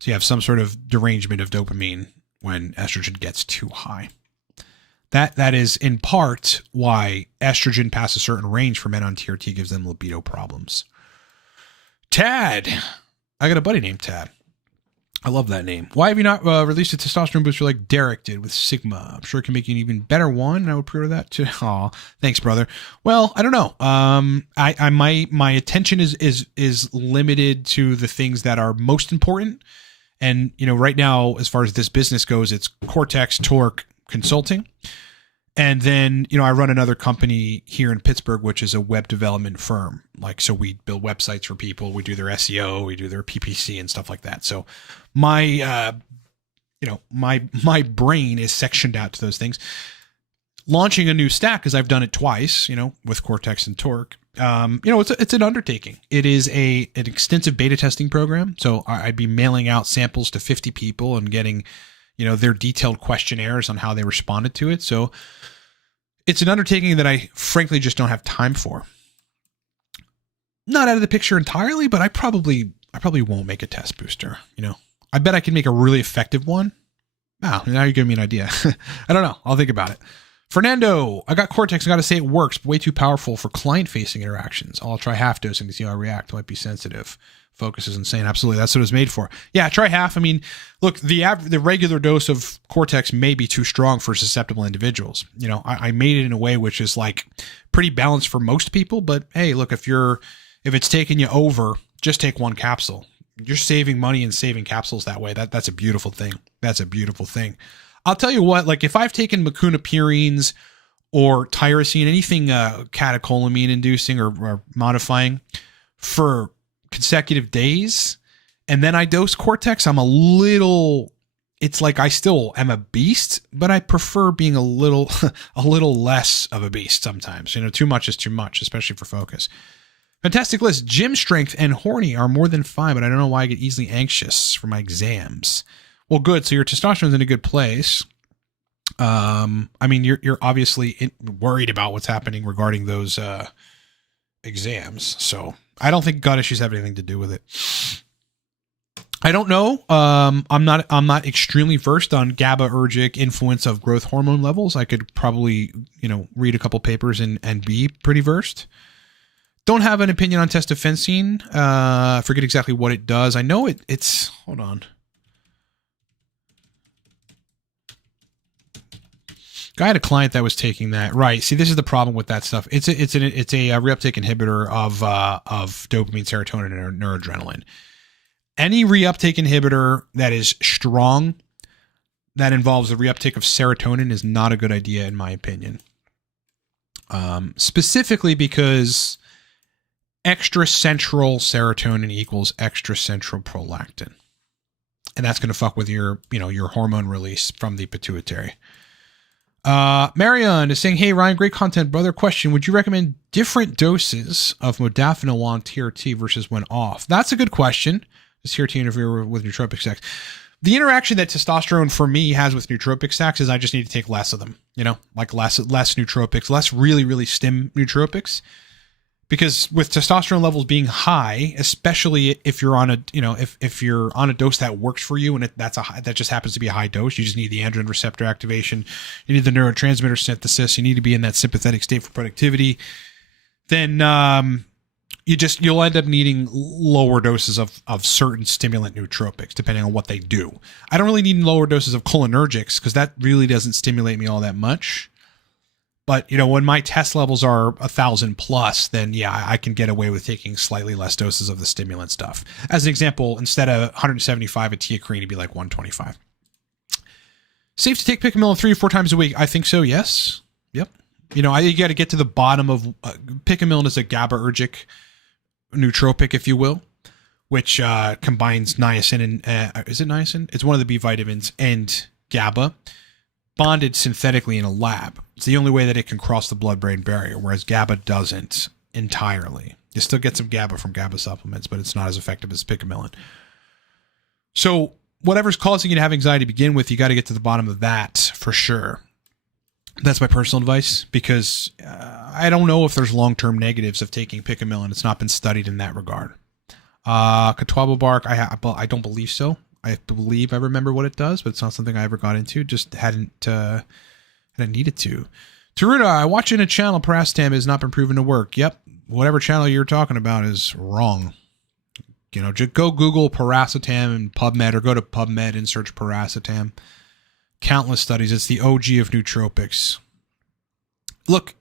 So you have some sort of derangement of dopamine when estrogen gets too high. That is in part why estrogen past a certain range for men on TRT gives them libido problems. Tad. I got a buddy named Tad. I love that name. Why have you not released a testosterone booster like Derek did with Sigma? I'm sure it can make you an even better one. And I would pre-order that too. Aw, thanks, brother. Well, I don't know. My attention is limited to the things that are most important. And right now, as far as this business goes, it's Cortex Torque Consulting. And then, I run another company here in Pittsburgh, which is a web development firm. So we build websites for people. We do their SEO, we do their PPC and stuff like that. So my brain is sectioned out to those things. Launching a new stack, because I've done it twice, with Cortex and Torque. It's an undertaking. It is an extensive beta testing program. So I'd be mailing out samples to 50 people and getting their detailed questionnaires on how they responded to it. So it's an undertaking that I frankly just don't have time for. Not out of the picture entirely, but I probably won't make a test booster. I bet I can make a really effective one. Wow, now you're giving me an idea. I don't know. I'll think about it. Fernando, I got Cortex. I got to say it works, but way too powerful for client-facing interactions. I'll try half dosing to see how I react. Might be sensitive. Focus is insane. Absolutely. That's what it's made for. Yeah, try half. I mean, look, the regular dose of Cortex may be too strong for susceptible individuals. I made it in a way which is pretty balanced for most people. But hey, look, if it's taking you over, just take one capsule. You're saving money and saving capsules that way. That's a beautiful thing. That's a beautiful thing. I'll tell you what, if I've taken mecunapurines or tyrosine, anything catecholamine inducing or modifying for consecutive days, and then I dose Cortex, I'm a little, it's I still am a beast, but I prefer being a little less of a beast sometimes. Too much is too much, especially for focus. Fantastic list. Gym strength and horny are more than fine, but I don't know why I get easily anxious for my exams. Well, good. So your testosterone's in a good place. I mean, you're obviously worried about what's happening regarding those exams. So I don't think gut issues have anything to do with it. I don't know. I'm not extremely versed on GABAergic influence of growth hormone levels. I could probably, read a couple papers and be pretty versed. Don't have an opinion on testosterone. Forget exactly what it does. I know it's hold on. I had a client that was taking that. Right. See, this is the problem with that stuff. It's a reuptake inhibitor of dopamine, serotonin, and noradrenaline. Any reuptake inhibitor that is strong, that involves the reuptake of serotonin, is not a good idea, in my opinion. Specifically because extracentral serotonin equals extracentral prolactin. And that's going to fuck with your hormone release from the pituitary. Marion is saying, hey, Ryan, great content, brother. Question, would you recommend different doses of modafinil on TRT versus when off? That's a good question. Does TRT interfere with nootropic stacks? The interaction that testosterone for me has with nootropic stacks is I just need to take less of them, like less nootropics, less really, really stim nootropics. Because with testosterone levels being high, especially if you're on a, if you're on a dose that works for you and that just happens to be a high dose, you just need the androgen receptor activation, you need the neurotransmitter synthesis, you need to be in that sympathetic state for productivity, then you'll end up needing lower doses of certain stimulant nootropics, depending on what they do. I don't really need lower doses of cholinergics because that really doesn't stimulate me all that much. But, when my test levels are 1,000 plus, then yeah, I can get away with taking slightly less doses of the stimulant stuff. As an example, instead of 175 of teacrine, it'd be like 125. Safe to take Picamillan 3 or 4 times a week? I think so, yes. Yep. You got to get to the bottom of... Picamillan is a GABAergic nootropic, if you will, which combines niacin and... is it niacin? It's one of the B vitamins and GABA, bonded synthetically in a lab. It's the only way that it can cross the blood-brain barrier, whereas GABA doesn't entirely. You still get some GABA from GABA supplements, but it's not as effective as Picamillan. So whatever's causing you to have anxiety to begin with, you got to get to the bottom of that for sure. That's my personal advice, because I don't know if there's long-term negatives of taking Picamillan. It's not been studied in that regard. Catawba bark, I don't believe so. I believe I remember what it does, but it's not something I ever got into. Just hadn't needed to. Taruda, I watch in a channel, Paracetam has not been proven to work. Yep. Whatever channel you're talking about is wrong. Just go Google Paracetam and PubMed, or go to PubMed and search Paracetam. Countless studies. It's the OG of nootropics. Look,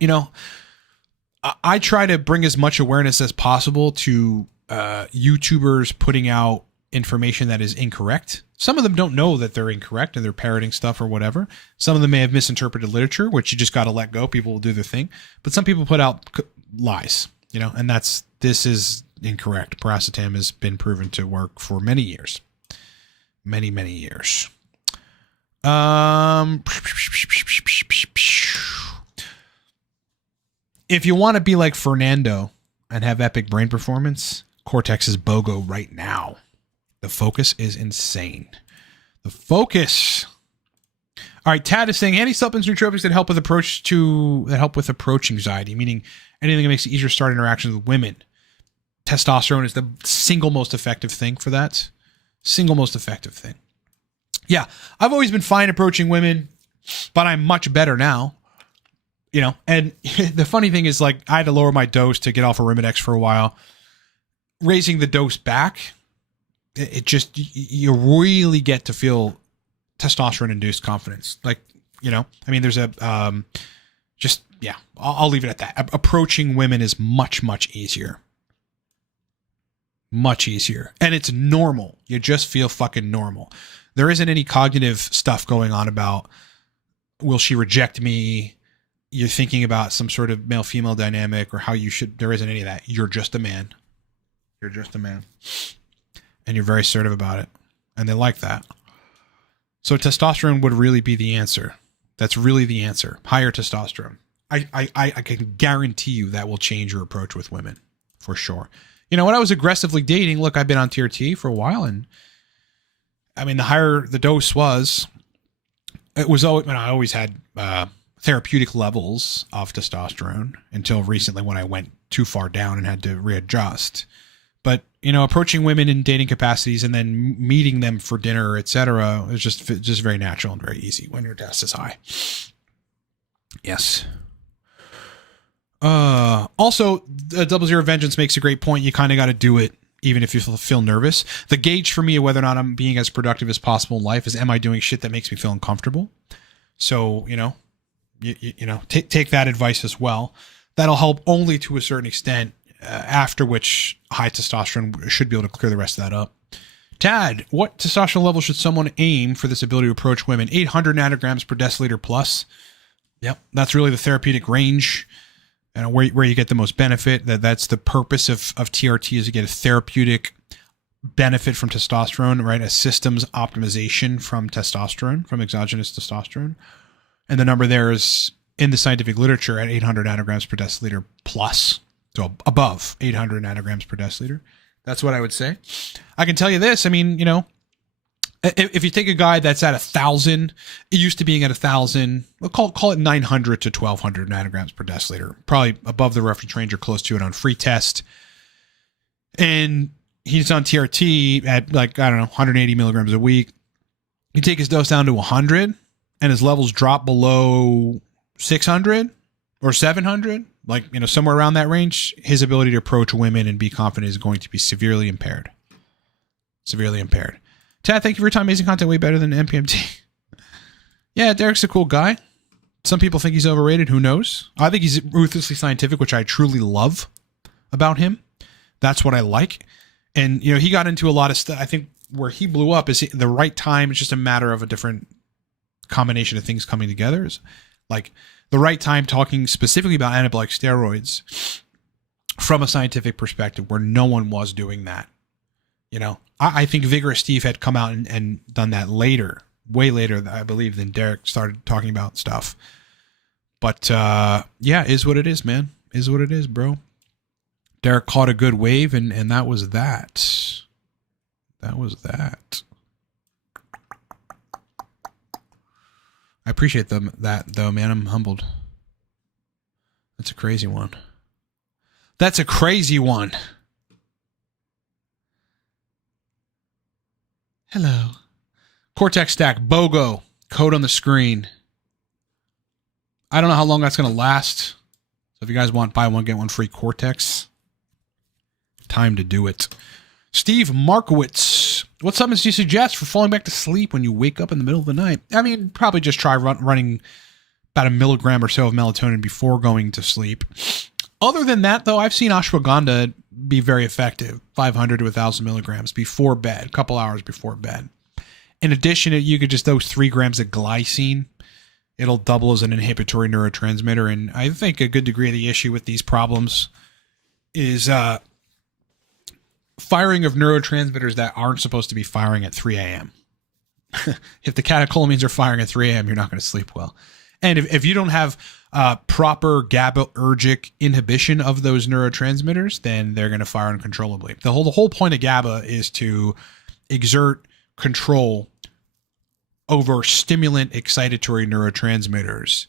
I try to bring as much awareness as possible to YouTubers putting out information that is incorrect. Some of them don't know that they're incorrect and they're parroting stuff or whatever. Some of them may have misinterpreted literature, which you just got to let go. People will do their thing. But some people put out lies, and this is incorrect. Paracetam has been proven to work for many years. Many, many years. If you want to be like Fernando and have epic brain performance, Cortex's BOGO right now. The focus is insane. The focus. All right, Tad is saying any supplements, nootropics that help with approach anxiety, meaning anything that makes it easier to start interactions with women. Testosterone is the single most effective thing for that. Single most effective thing. Yeah, I've always been fine approaching women, but I'm much better now. And the funny thing is, like, I had to lower my dose to get off of Arimidex for a while. Raising the dose back, it just, you really get to feel testosterone induced confidence. Like, there's a, I'll leave it at that. Approaching women is much, much easier. Much easier. And it's normal. You just feel fucking normal. There isn't any cognitive stuff going on about, will she reject me? You're thinking about some sort of male-female dynamic or how you should, there isn't any of that. You're just a man. You're just a man. And you're very assertive about it. And they like that. So testosterone would really be the answer. That's really the answer. Higher testosterone. I can guarantee you that will change your approach with women. for sure. You know, when I was aggressively dating, look, I've been on TRT for a while, and I mean, the higher the dose was, it was always, I always had therapeutic levels of testosterone until recently when I went too far down and had to readjust. But, you know, approaching women in dating capacities and then meeting them for dinner, etc., is just very natural and very easy when your test is high. Yes. Also, Double Zero Vengeance makes a great point. You kind of got to do it even if you feel nervous. The gauge for me of whether or not I'm being as productive as possible in life is, am I doing shit that makes me feel uncomfortable? So, you know, you know, take that advice as well. That'll help only to a certain extent, after which high testosterone should be able to clear the rest of that up. Tad, what testosterone level should someone aim for this ability to approach women? 800 nanograms per deciliter plus. Yep, that's really the therapeutic range. And where you get the most benefit. That's the purpose of TRT, is to get a therapeutic benefit from testosterone, right? A systems optimization from testosterone, from exogenous testosterone. And the number there is in the scientific literature at 800 nanograms per deciliter plus. So above 800 nanograms per deciliter. That's what I would say. I can tell you this. I mean, you know, if you take a guy that's at 1,000, it used to being at 1,000, we'll call it 900 to 1,200 nanograms per deciliter, probably above the reference range or close to it on free test. And he's on TRT at, like, I don't know, 180 milligrams a week. You take his dose down to 100 and his levels drop below 600 or 700, like, you know, somewhere around that range, his ability to approach women and be confident is going to be severely impaired. Severely impaired. Tad, thank you for your time. Amazing content, way better than NPMT. Yeah, Derek's a cool guy. Some people think he's overrated. Who knows? I think he's ruthlessly scientific, which I truly love about him. That's what I like. And, you know, he got into a lot of stuff. I think where he blew up is the right time. It's just a matter of a different combination of things coming together. Is like the right time talking specifically about anabolic steroids from a scientific perspective where no one was doing that. You know, I think Vigorous Steve had come out and done that later, way later, I believe, than Derek started talking about stuff. But, yeah, is what it is, man. Is what it is, bro. Derek caught a good wave, and that was that. That was that. I appreciate that, though, man. I'm humbled. That's a crazy one. That's a crazy one. Hello. Cortex Stack BOGO. Code on the screen. I don't know how long that's going to last. So if you guys want, buy one, get one free Cortex. Time to do it. Steve Markowitz. What supplements do you suggest for falling back to sleep when you wake up in the middle of the night? I mean, probably just try running about 1 milligram or so of melatonin before going to sleep. Other than that, though, I've seen ashwagandha be very effective. 500 to 1,000 milligrams before bed, a couple hours before bed. In addition, you could just dose 3 grams of glycine. It'll double as an inhibitory neurotransmitter. And I think a good degree of the issue with these problems is firing of neurotransmitters that aren't supposed to be firing at 3 a.m. If the catecholamines are firing at 3 a.m., you're not going to sleep well. And if you don't have proper GABAergic inhibition of those neurotransmitters, then they're going to fire uncontrollably. The whole point of GABA is to exert control over stimulant excitatory neurotransmitters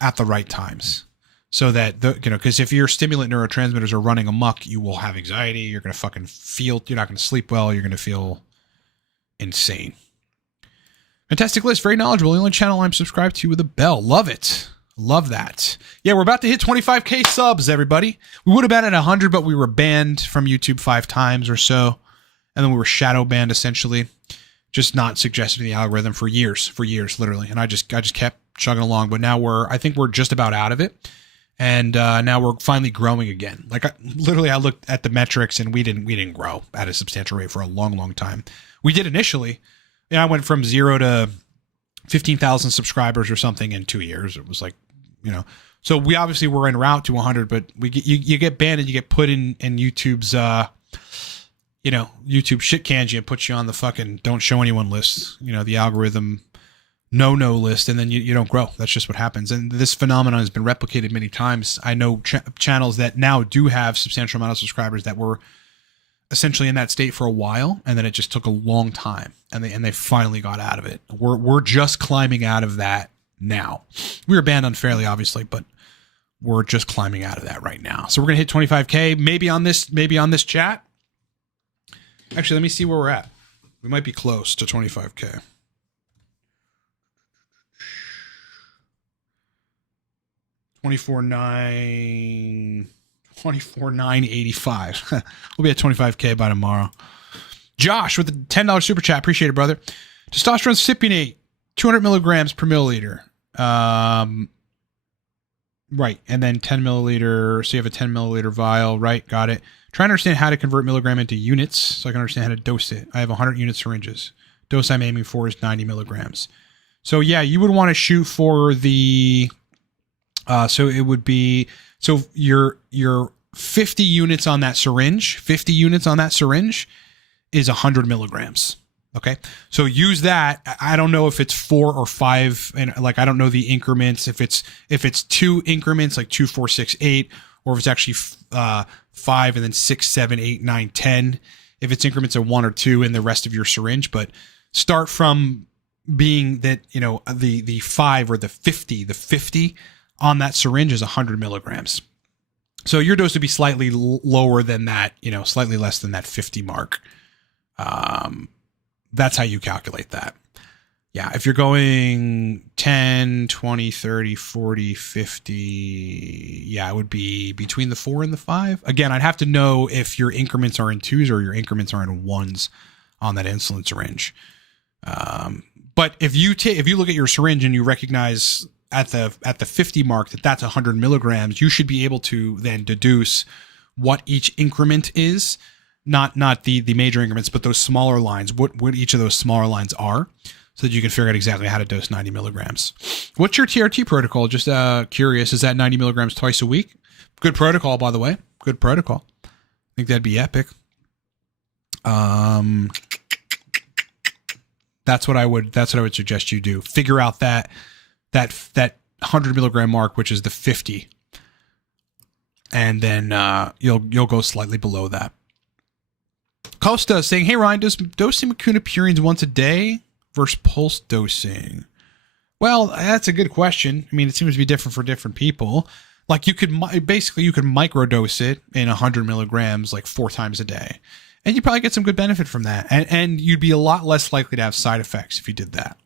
at the right times. So that, because if your stimulant neurotransmitters are running amok, you will have anxiety. You're going to fucking feel, you're not going to sleep well. You're going to feel insane. Fantastic list. Very knowledgeable. The only channel I'm subscribed to with a bell. Love it. Love that. Yeah, we're about to hit 25K subs, everybody. We would have been at 100, but we were banned from YouTube 5 times or so. And then we were shadow banned, essentially. Just not suggested in the algorithm for years, literally. And I just kept chugging along. But now I think we're just about out of it. And now we're finally growing again. Like I looked at the metrics and we didn't grow at a substantial rate for a long, long time. We did initially. I went from 0 to 15,000 subscribers or something in 2 years. It was like, so we obviously were en route to 100, but you get banned and you get put in YouTube's, YouTube shit cans you and puts you on the fucking don't show anyone list. The algorithm no list, and then you don't grow. That's just what happens. And this phenomenon has been replicated many times. I know channels that now do have substantial amount of subscribers that were essentially in that state for a while, and then it just took a long time, and they finally got out of it. We're just climbing out of that now. We were banned unfairly, obviously, but we're just climbing out of that right now. So we're gonna hit 25K, maybe on this chat. Actually, let me see where we're at. We might be close to 25K. 24,985. We'll be at 25K by tomorrow. Josh with the $10 super chat. Appreciate it, brother. Testosterone cypionate, 200 milligrams per milliliter. Right. And then 10 milliliter. So you have a 10 milliliter vial, right? Got it. Trying to understand how to convert milligram into units so I can understand how to dose it. I have 100 unit syringes. Dose I'm aiming for is 90 milligrams. So yeah, you would want to shoot for the, so it would be, so your 50 units on that syringe, is 100 milligrams. Okay. So use that. I don't know if it's 4 or 5, and like, I don't know the increments. If it's 2 increments, like 2, 4, 6, 8, or if it's actually 5 and then 6, 7, 8, 9, 10, if it's increments of 1 or 2 in the rest of your syringe. But start from being that, you know, the 5 or the 50 on that syringe is 100 milligrams. So your dose would be slightly lower than that, you know, slightly less than that 50 mark. That's how you calculate that. Yeah, if you're going 10, 20, 30, 40, 50, yeah, it would be between the 4 and the 5. Again, I'd have to know if your increments are in 2s or your increments are in 1s on that insulin syringe. But if you look at your syringe and you recognize at the 50 mark that's 100 milligrams, you should be able to then deduce what each increment is, not the major increments, but those smaller lines, what each of those smaller lines are, so that you can figure out exactly how to dose 90 milligrams. What's your TRT protocol? Just curious, is that 90 milligrams twice a week? Good protocol, by the way. Good protocol. I think that'd be epic. That's what I would suggest you do. Figure out that 100 milligram mark, which is the 50, and then you'll go slightly below that. Costa saying, "Hey Ryan, does dosing macunapurines once a day versus pulse dosing?" Well, that's a good question. I mean, it seems to be different for different people. Like you could microdose it in 100 milligrams like 4 times a day, and you probably get some good benefit from that, and you'd be a lot less likely to have side effects if you did that.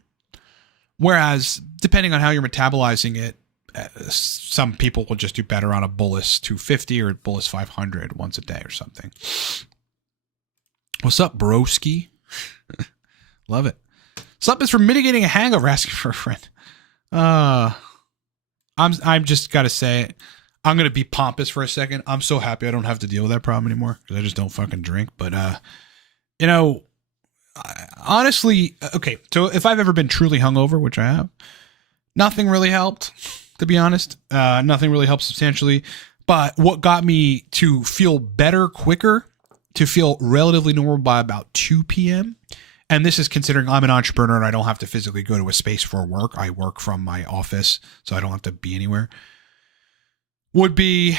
Whereas, depending on how you're metabolizing it, some people will just do better on a Bolus 250 or a Bolus 500 once a day or something. What's up, broski? Love it. Sup is for mitigating a hangover, asking for a friend. I'm just gotta say it. I'm gonna be pompous for a second. I'm so happy I don't have to deal with that problem anymore because I just don't fucking drink. But you know, honestly, okay. So if I've ever been truly hungover, which I have, nothing really helped. To be honest, nothing really helped substantially. But what got me to feel better quicker, to feel relatively normal by about 2 p.m., and this is considering I'm an entrepreneur and I don't have to physically go to a space for work. I work from my office, so I don't have to be anywhere, would be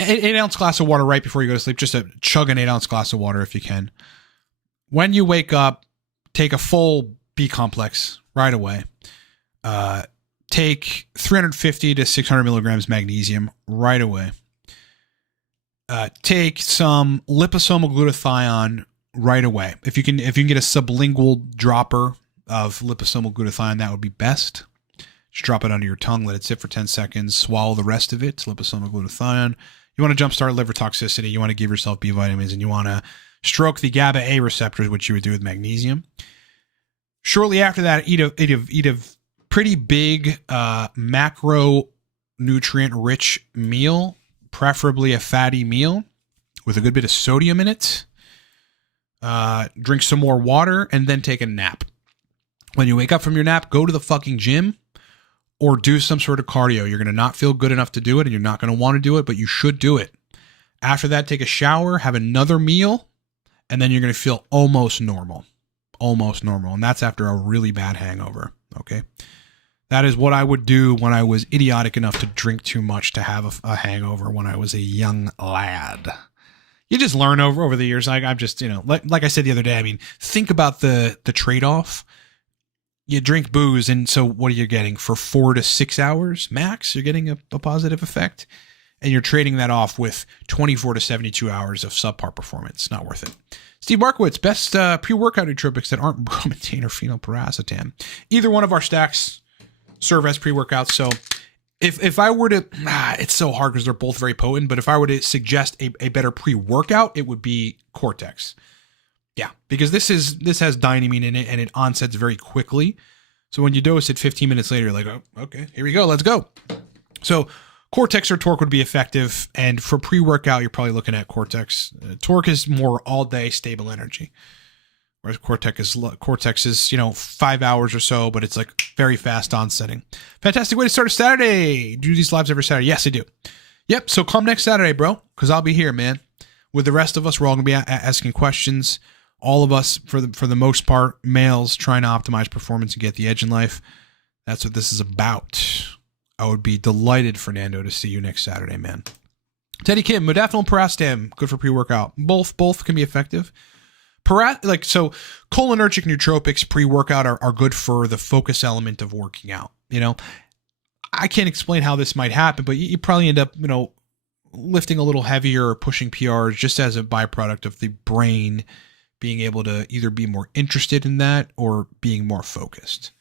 8-ounce glass of water right before you go to sleep. Just chug an 8-ounce glass of water if you can. When you wake up, take a full B complex right away. Take 350 to 600 milligrams magnesium right away. Take some liposomal glutathione right away. If you can get a sublingual dropper of liposomal glutathione, that would be best. Just drop it under your tongue, let it sit for 10 seconds, swallow the rest of it. It's liposomal glutathione. You want to jumpstart liver toxicity. You want to give yourself B vitamins, and you want to stroke the GABA A receptors, which you would do with magnesium. Shortly after that, eat a pretty big macronutrient-rich meal, preferably a fatty meal with a good bit of sodium in it. Drink some more water, and then take a nap. When you wake up from your nap, go to the fucking gym or do some sort of cardio. You're going to not feel good enough to do it, and you're not going to want to do it, but you should do it. After that, take a shower, have another meal, and then you're going to feel almost normal. almost normal. And that's after a really bad hangover. Okay. That is what I would do when I was idiotic enough to drink too much to have a hangover when I was a young lad. You just learn over the years. I'm just, like I said the other day, I mean, think about the trade-off. You drink booze, and so what are you getting? For 4 to 6 hours max, you're getting a positive effect. And you're trading that off with 24 to 72 hours of subpar performance. Not worth it. Steve Markowitz, best pre-workout nootropics that aren't bromotan or phenylpiracetam. Either one of our stacks serve as pre-workouts. So if I were to, it's so hard because they're both very potent, but if I were to suggest a better pre-workout, it would be Cortex. Yeah, because this has dynamine in it and it onsets very quickly. So when you dose it 15 minutes later, you're like, oh, okay, here we go, let's go. So Cortex or Torque would be effective. And for pre-workout, you're probably looking at Cortex. Torque is more all-day stable energy. Whereas Cortex is, 5 hours or so, but it's like very fast onsetting. Fantastic way to start a Saturday. Do these lives every Saturday? Yes, I do. Yep. So come next Saturday, bro, because I'll be here, man. With the rest of us, we're all going to be asking questions. All of us, for the most part, males trying to optimize performance and get the edge in life. That's what this is about. I would be delighted, Fernando, to see you next Saturday, man. Teddy Kim, modafinil, piracetam, good for pre-workout. Both can be effective. So cholinergic nootropics pre-workout are good for the focus element of working out. I can't explain how this might happen, but you probably end up, lifting a little heavier or pushing PRs just as a byproduct of the brain being able to either be more interested in that or being more focused.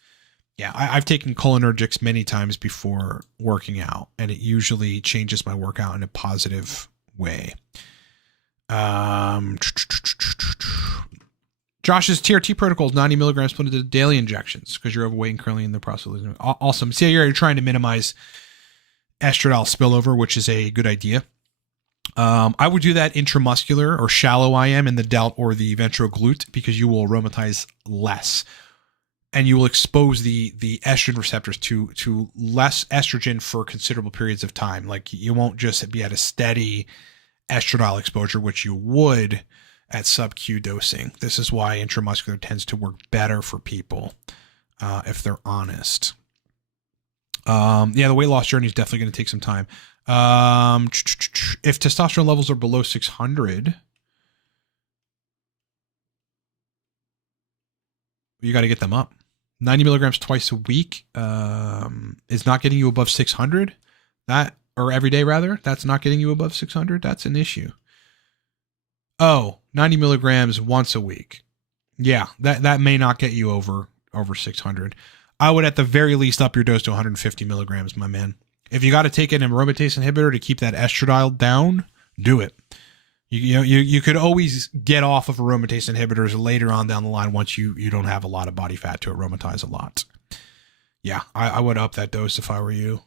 Yeah, I've taken cholinergics many times before working out, and it usually changes my workout in a positive way. Josh's TRT protocol is 90 milligrams put into daily injections because you're overweight and currently in the process of losing. Awesome. So you're trying to minimize estradiol spillover, which is a good idea. I would do that intramuscular or shallow IM in the delt or the ventroglute because you will aromatize less. And you will expose the estrogen receptors to less estrogen for considerable periods of time. Like you won't just be at a steady estradiol exposure, which you would at sub-Q dosing. This is why intramuscular tends to work better for people if they're honest. The weight loss journey is definitely going to take some time. If testosterone levels are below 600, you got to get them up. 90 milligrams twice a week is not getting you above 600. Or every day rather, that's not getting you above 600. That's an issue. 90 milligrams once a week. Yeah, that may not get you over 600. I would at the very least up your dose to 150 milligrams, my man. If you got to take an aromatase inhibitor to keep that estradiol down, do it. You could always get off of aromatase inhibitors later on down the line once you don't have a lot of body fat to aromatize a lot. Yeah, I would up that dose if I were you.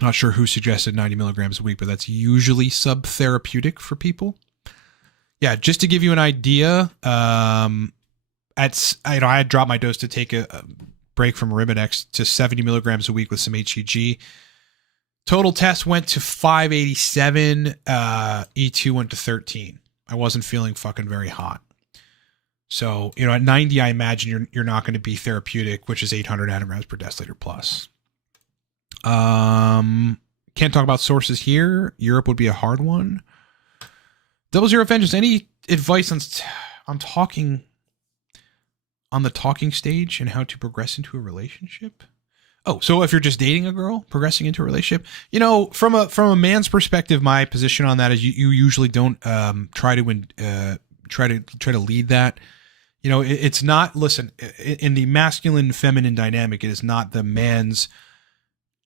Not sure who suggested 90 milligrams a week, but that's usually sub-therapeutic for people. Yeah, just to give you an idea, I had dropped my dose to take a break from Arimidex to 70 milligrams a week with some HEG. Total test went to 587. E2 went to 13. I wasn't feeling fucking very hot. So, at 90, I imagine you're not going to be therapeutic, which is 800 nanograms per deciliter plus. Can't talk about sources here. Europe would be a hard one. 00 Vengeance, any advice on talking on the talking stage and how to progress into a relationship? Oh, so if you're just dating a girl, progressing into a relationship, from a man's perspective, my position on that is you usually don't try to lead that. It's not, listen, in the masculine feminine dynamic, it is not the man's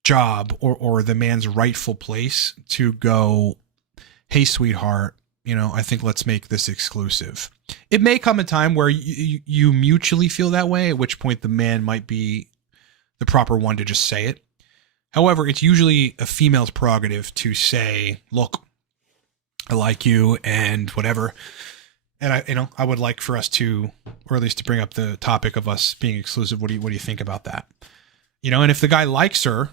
job or the man's rightful place to go, hey, sweetheart, I think let's make this exclusive. It may come a time where you mutually feel that way, at which point the man might be the proper one to just say it. However, it's usually a female's prerogative to say, look, I like you and whatever. And I would like for us to, or at least to bring up the topic of us being exclusive. What do you think about that? And if the guy likes her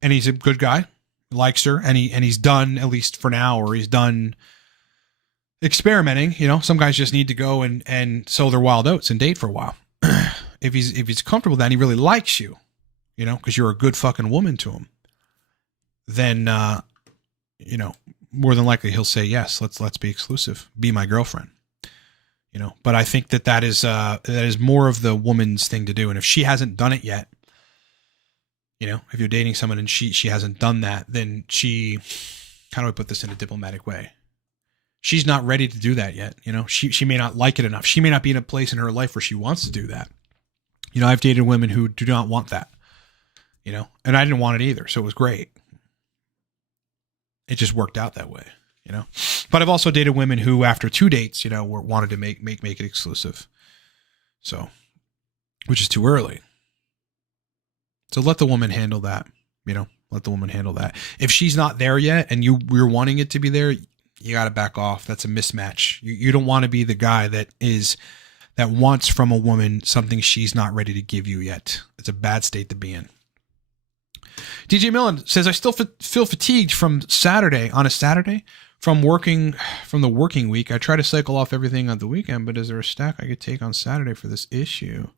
and he's a good guy, likes her and he's done, at least for now, or he's done experimenting. You know, some guys just need to go and sow their wild oats and date for a while. If he's comfortable with that and he really likes you, you know, because you're a good fucking woman to him, then you know, more than likely he'll say yes. Let's be exclusive. Be my girlfriend. You know, but I think that is more of the woman's thing to do. And if she hasn't done it yet, you know, if you're dating someone and she hasn't done that, then how do I put this in a diplomatic way? She's not ready to do that yet. You know, she may not like it enough. She may not be in a place in her life where she wants to do that. You know, I've dated women who do not want that, you know, and I didn't want it either. So it was great. It just worked out that way, you know, but I've also dated women who after 2 dates, you know, wanted to make it exclusive. So, which is too early. So let the woman handle that, you know, let the woman handle that. If she's not there yet and you're wanting it to be there, you got to back off. That's a mismatch. You don't want to be the guy that wants from a woman something she's not ready to give you yet. It's a bad state to be in. DJ Millen says, I still feel fatigued from Saturday from the working week. I try to cycle off everything on the weekend, but is there a stack I could take on Saturday for this issue?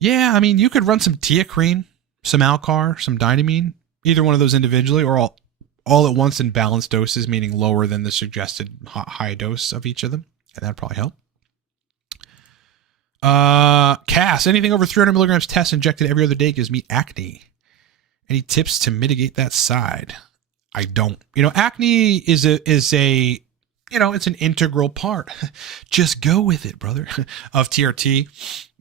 Yeah, I mean, you could run some Teacrine, some Alcar, some Dynamine, either one of those individually or all at once in balanced doses, meaning lower than the suggested high dose of each of them. And that'd probably help. Cass, anything over 300 milligrams test injected every other day gives me acne. Any tips to mitigate that side? I don't. You know, acne is a you know, it's an integral part. Just go with it, brother, of TRT.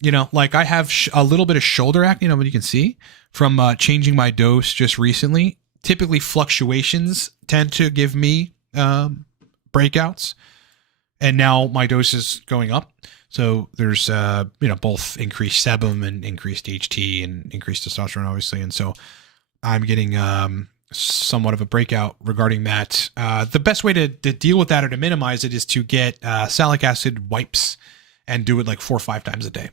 You know, like I have a little bit of shoulder acne, you know, what you can see from changing my dose just recently. Typically fluctuations tend to give me breakouts, and now my dose is going up. So there's, you know, both increased sebum and increased HT and increased testosterone, obviously. And so I'm getting somewhat of a breakout regarding that. The best way to deal with that or to minimize it is to get salicylic acid wipes and do it like 4 or 5 times a day.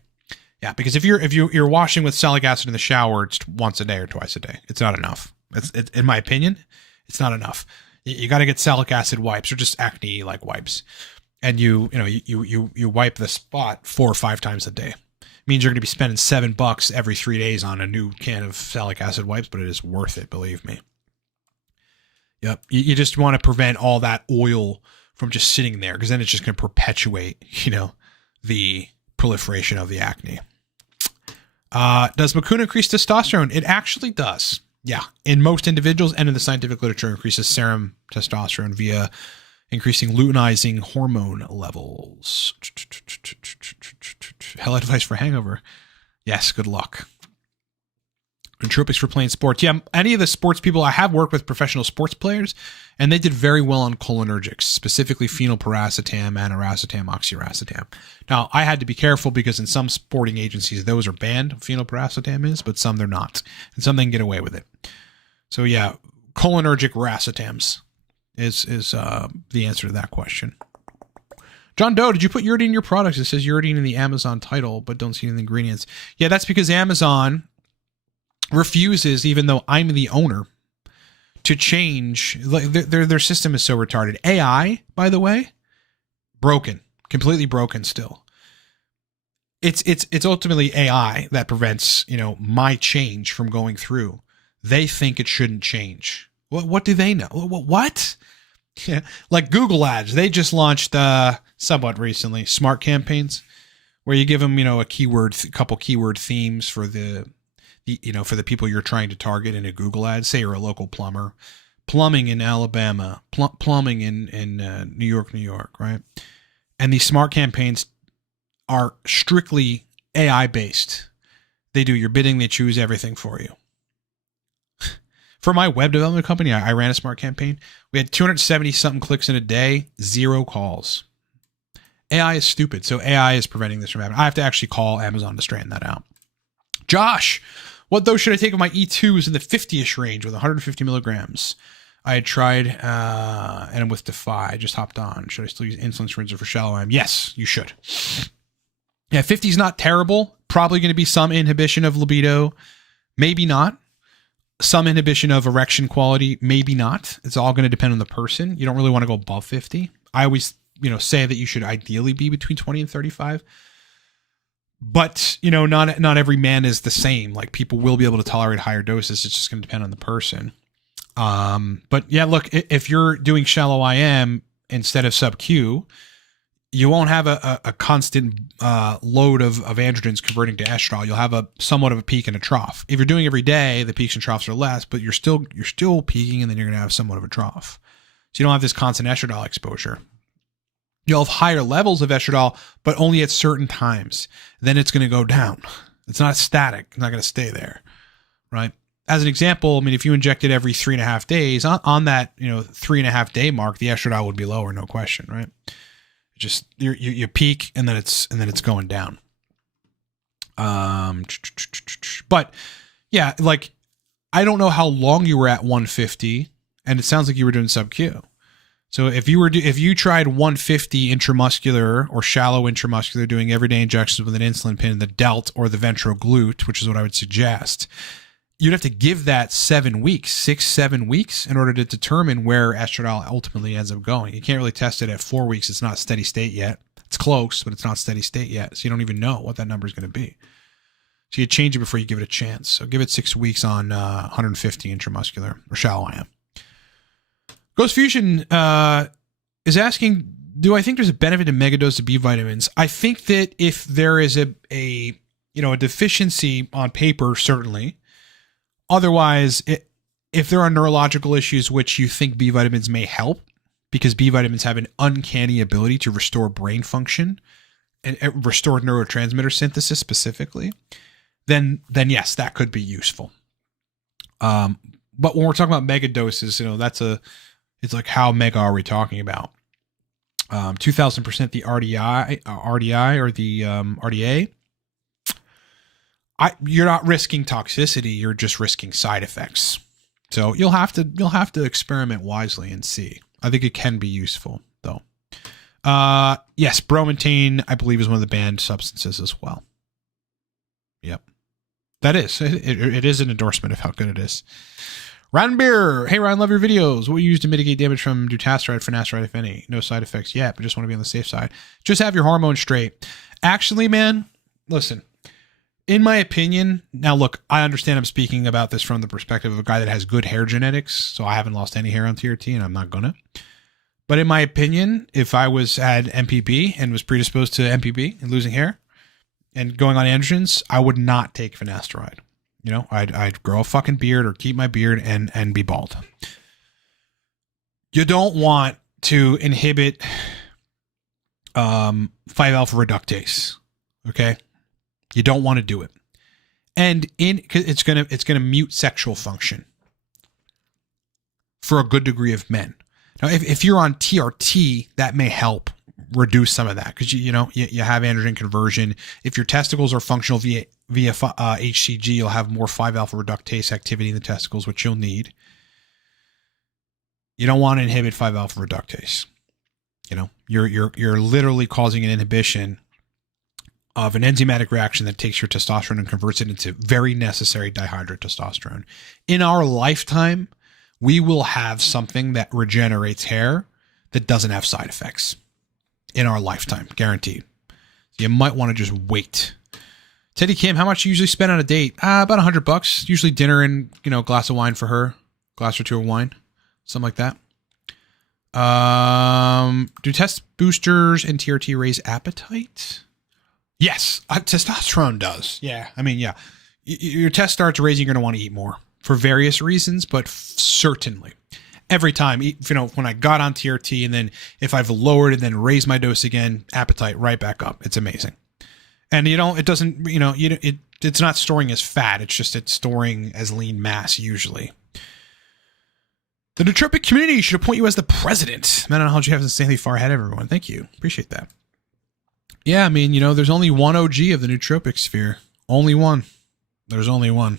Yeah, because if you're washing with salicylic acid in the shower, it's once a day or twice a day. It's not enough. It's in my opinion, it's not enough. You got to get salicylic acid wipes or just acne like wipes, and you wipe the spot 4 or 5 times a day. Means you're going to be spending $7 every 3 days on a new can of salicylic acid wipes, but it is worth it, believe me. Yep. You just want to prevent all that oil from just sitting there, because then it's just going to perpetuate, you know, the proliferation of the acne. Does Mucuna increase testosterone? It actually does. Yeah. In most individuals and in the scientific literature, increases serum testosterone via increasing luteinizing hormone levels. Hell advice for hangover. Yes, good luck. Nootropics for playing sports. Yeah, any of the sports people, I have worked with professional sports players, and they did very well on cholinergics, specifically phenylpiracetam, aniracetam, oxiracetam. Now, I had to be careful because in some sporting agencies, those are banned, phenylpiracetam is, but some they're not. And some they can get away with it. So yeah, cholinergic racetams is the answer to that question. John Doe, did you put uridine in your products? It says uridine in the Amazon title, but don't see any ingredients. Yeah, that's because Amazon refuses, even though I'm the owner, to change. Their system is so retarded. AI, by the way, broken, completely broken still. It's ultimately AI that prevents, you know, my change from going through. They think it shouldn't change. What do they know? What? Yeah, like Google Ads, they just launched somewhat recently smart campaigns where you give them, you know, a couple keyword themes for the for the people you're trying to target in a Google ad. Say you're a local plumber, plumbing in Alabama, plumbing in New York, right? And these smart campaigns are strictly AI based. They do your bidding, they choose everything for you. For my web development company, I ran a smart campaign. We had 270 something clicks in a day, 0 calls. AI is stupid, so AI is preventing this from happening. I have to actually call Amazon to straighten that out. Josh, what dose should I take of my E2s in the 50-ish range with 150 milligrams? I had tried, and I'm with Defy. I just hopped on. Should I still use insulin syringe for shallow M? Yes, you should. Yeah, 50 is not terrible. Probably going to be some inhibition of libido. Maybe not. Some inhibition of erection quality. Maybe not. It's all going to depend on the person. You don't really want to go above 50. I always say that you should ideally be between 20 and 35. But, not every man is the same. Like, people will be able to tolerate higher doses. It's just going to depend on the person. But yeah, look, if you're doing shallow IM instead of sub-Q, you won't have a constant load of androgens converting to estradiol. You'll have somewhat of a peak and a trough. If you're doing every day, the peaks and troughs are less, but you're still peaking, and then you're going to have somewhat of a trough. So you don't have this constant estradiol exposure. You'll have higher levels of estradiol, but only at certain times. Then it's going to go down. It's not static. It's not going to stay there, right? As an example, I mean, if you injected every 3.5 days, on that 3.5 day mark, the estradiol would be lower, no question, right? Just you peak, and then it's going down. But yeah, like, I don't know how long you were at 150, and it sounds like you were doing sub-Q. So if you tried 150 intramuscular or shallow intramuscular, doing everyday injections with an insulin pen in the delt or the ventroglute, which is what I would suggest, you'd have to give that 7 weeks, 6-7 weeks, in order to determine where estradiol ultimately ends up going. You can't really test it at 4 weeks. It's not steady state yet. It's close, but it's not steady state yet. So you don't even know what that number is going to be. So you change it before you give it a chance. So give it 6 weeks on 150 intramuscular or shallow IM. Ghost Fusion is asking, do I think there's a benefit to megadose of B vitamins? I think that if there is a deficiency on paper, certainly. Otherwise, if there are neurological issues which you think B vitamins may help, because B vitamins have an uncanny ability to restore brain function and restore neurotransmitter synthesis specifically, then yes, that could be useful. But when we're talking about mega doses, it's like, how mega are we talking about? 2,000% the RDI or the RDA. You're not risking toxicity. You're just risking side effects. So you'll have to experiment wisely and see. I think it can be useful though. Yes, bromontane, I believe, is one of the banned substances as well. Yep. That is. It is an endorsement of how good it is. Ryan Beer. Hey, Ryan, love your videos. What do you use to mitigate damage from dutasteride, finasteride, if any? No side effects yet, but just want to be on the safe side. Just have your hormones straight. Actually, man, listen. In my opinion, now look, I understand I'm speaking about this from the perspective of a guy that has good hair genetics, so I haven't lost any hair on TRT, and I'm not gonna. But in my opinion, if I had MPB and was predisposed to MPB and losing hair and going on androgens, I would not take finasteride. I'd grow a fucking beard or keep my beard and be bald. You don't want to inhibit 5-alpha reductase, okay? You don't want to do it. And it's gonna mute sexual function for a good degree of men. Now, if you're on TRT, that may help reduce some of that, because you have androgen conversion. If your testicles are functional via HCG, you'll have more 5-alpha reductase activity in the testicles, which you'll need. You don't want to inhibit 5-alpha reductase. You're literally causing an inhibition of an enzymatic reaction that takes your testosterone and converts it into very necessary dihydrotestosterone. In our lifetime, we will have something that regenerates hair that doesn't have side effects. In our lifetime, guaranteed. You might want to just wait. Teddy Kim, how much do you usually spend on a date? About $100. Usually dinner and a glass of wine for her, glass or two of wine, something like that. Do test boosters and TRT raise appetite? Yes, testosterone does. Yeah, I mean, yeah. Your test starts raising, you're going to want to eat more for various reasons, but certainly. Every time, when I got on TRT, and then if I've lowered and then raised my dose again, appetite right back up. It's amazing. And it's not storing as fat. It's storing as lean mass usually. The nootropic community should appoint you as the president. Man, I don't know how you have insanely far ahead of everyone. Thank you. Appreciate that. Yeah, I mean, there's only one OG of the nootropic sphere. Only one. There's only one.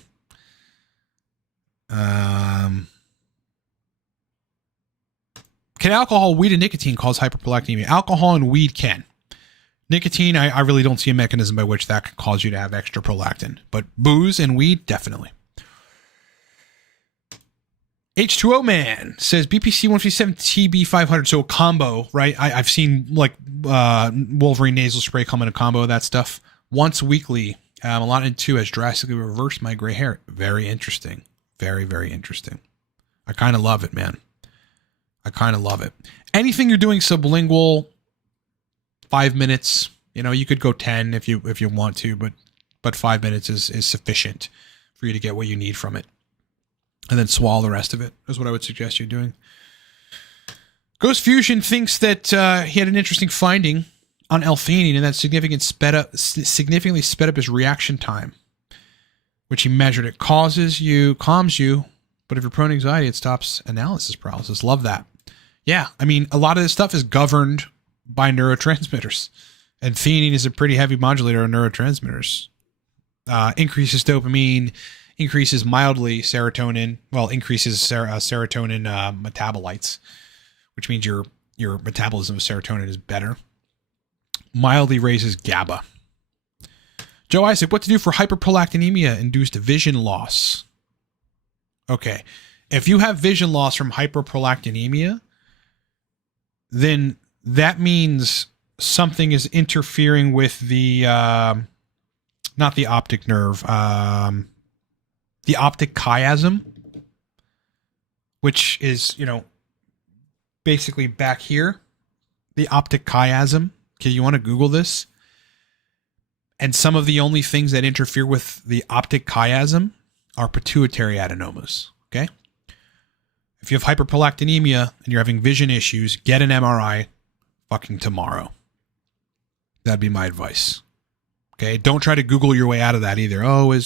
Can alcohol, weed, and nicotine cause hyperprolactinemia? Alcohol and weed can. Nicotine, I really don't see a mechanism by which that could cause you to have extra prolactin. But booze and weed, definitely. H2O Man says BPC 157 TB 500. So a combo, right? I've seen like Wolverine nasal spray come in a combo of that stuff once weekly. A lot into has drastically reversed my gray hair. Very interesting. Very, very interesting. I kind of love it, man. I kind of love it. Anything you're doing sublingual, 5 minutes. You know, you could go 10 if you want to, but 5 minutes is sufficient for you to get what you need from it. And then swallow the rest of it is what I would suggest you doing. Ghost Fusion thinks that he had an interesting finding on L-theanine, and that significantly sped up his reaction time, which he measured. It calms you, but if you're prone to anxiety, it stops analysis paralysis. Love that. Yeah, I mean, a lot of this stuff is governed by neurotransmitters, and theanine is a pretty heavy modulator of neurotransmitters. Increases dopamine, increases mildly serotonin, increases serotonin metabolites, which means your metabolism of serotonin is better. Mildly raises GABA. Joe Isaac, what to do for hyperprolactinemia-induced vision loss? Okay, if you have vision loss from hyperprolactinemia, then that means something is interfering with the, not the optic nerve, the optic chiasm, which is, basically back here, the optic chiasm. Okay, you want to Google this? And some of the only things that interfere with the optic chiasm are pituitary adenomas, okay? If you have hyperprolactinemia and you're having vision issues, get an MRI fucking tomorrow. That'd be my advice. Okay, don't try to Google your way out of that either.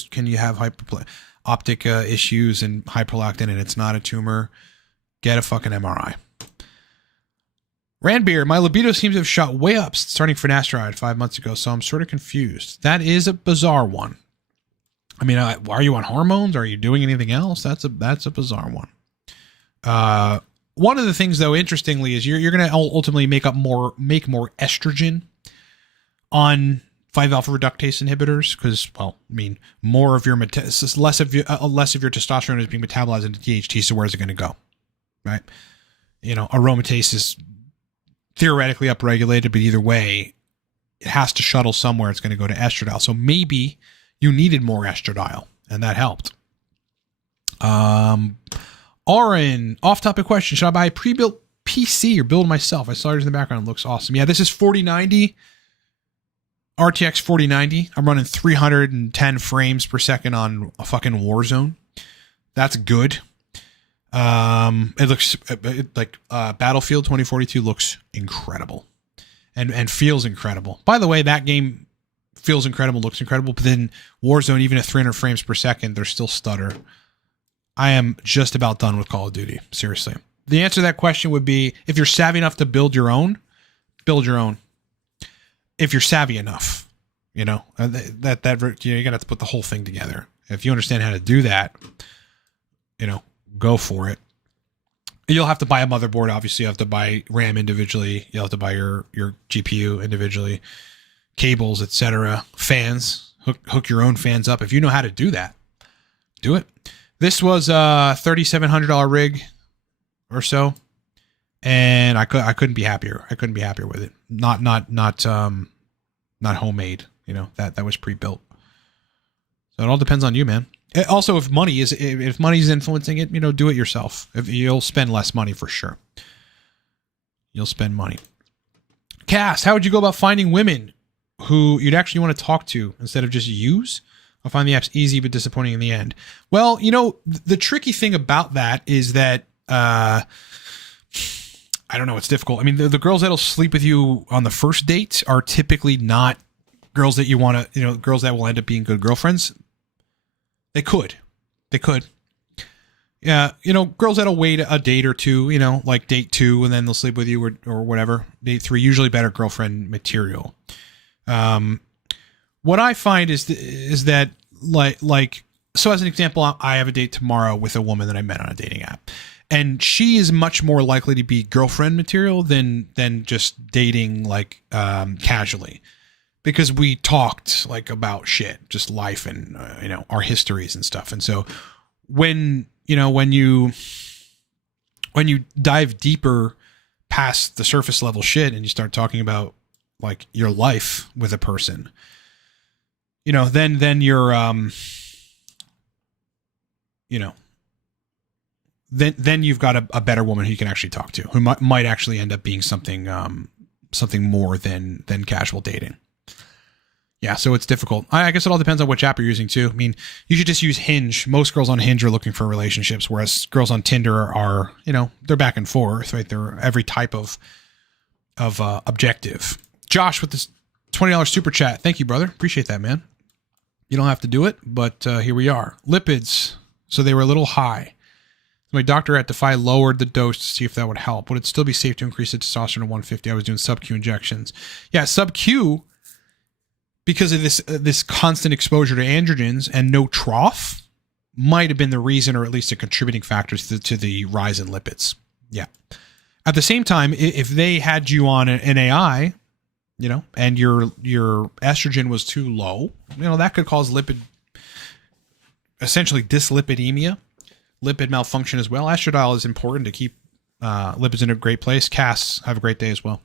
Can you have optic issues and hyperprolactin and it's not a tumor? Get a fucking MRI. Randbeer, my libido seems to have shot way up starting finasteride 5 months ago, so I'm sort of confused. That is a bizarre one. I mean, are you on hormones? Are you doing anything else? That's a bizarre one. One of the things, though, interestingly, is you're going to ultimately make more estrogen on 5-alpha reductase inhibitors because, more of your less of your testosterone is being metabolized into DHT. So where's it going to go? Right? Aromatase is theoretically upregulated, but either way, it has to shuttle somewhere. It's going to go to estradiol. So maybe you needed more estradiol, and that helped. Oren, off-topic question. Should I buy a pre-built PC or build myself? I saw yours in the background. It looks awesome. Yeah, this is 4090. RTX 4090. I'm running 310 frames per second on a fucking Warzone. That's good. It looks like Battlefield 2042 looks incredible and feels incredible. By the way, that game feels incredible, looks incredible, but then Warzone, even at 300 frames per second, there's still stutter. I am just about done with Call of Duty. Seriously. The answer to that question would be, if you're savvy enough to build your own. If you're savvy enough, you're gonna have to put the whole thing together. If you understand how to do that, go for it. You'll have to buy a motherboard. Obviously, you have to buy RAM individually. You'll have to buy your GPU individually, cables, etc. Fans. Hook your own fans up. If you know how to do that, do it. This was a $3,700 rig or so, and I couldn't be happier. I couldn't be happier with it. Not homemade. That was pre-built. So it all depends on you, man. Also, if money's influencing it, do it yourself. You'll spend less money for sure. You'll spend money. Cass, how would you go about finding women who you'd actually want to talk to instead of just use? I find the apps easy but disappointing in the end. Well, the tricky thing about that is that I don't know. It's difficult. I mean, the girls that'll sleep with you on the first date are typically not girls that you want to, girls that will end up being good girlfriends. They could. Yeah. Girls that'll wait a date or two, like date 2, and then they'll sleep with you or whatever. Date 3, usually better girlfriend material. What I find is that so as an example, I have a date tomorrow with a woman that I met on a dating app. And she is much more likely to be girlfriend material than just dating casually, because we talked about shit, just life and our histories and stuff. And so when you when you dive deeper past the surface level shit and you start talking about like your life with a person, you know, then you're, you know, then you've got a better woman who you can actually talk to, who might actually end up being something more than casual dating. Yeah, so it's difficult. I guess it all depends on which app you're using too. I mean, you should just use Hinge. Most girls on Hinge are looking for relationships, whereas girls on Tinder are, you know, they're back and forth, right? They're every type of objective. Josh with this $20 super chat. Thank you, brother. Appreciate that, man. You don't have to do it, but here we are. Lipids. So they were a little high. My doctor at Defy lowered the dose to see if that would help. Would it still be safe to increase the testosterone to 150? I was doing sub-Q injections. Yeah, sub-Q, because of this constant exposure to androgens and no trough, might have been the reason, or at least a contributing factor to the rise in lipids. Yeah. At the same time, if they had you on an AI, you know, and your estrogen was too low, you know, that could cause essentially dyslipidemia, lipid malfunction as well. Estradiol is important to keep lipids in a great place. Casts, have a great day as well.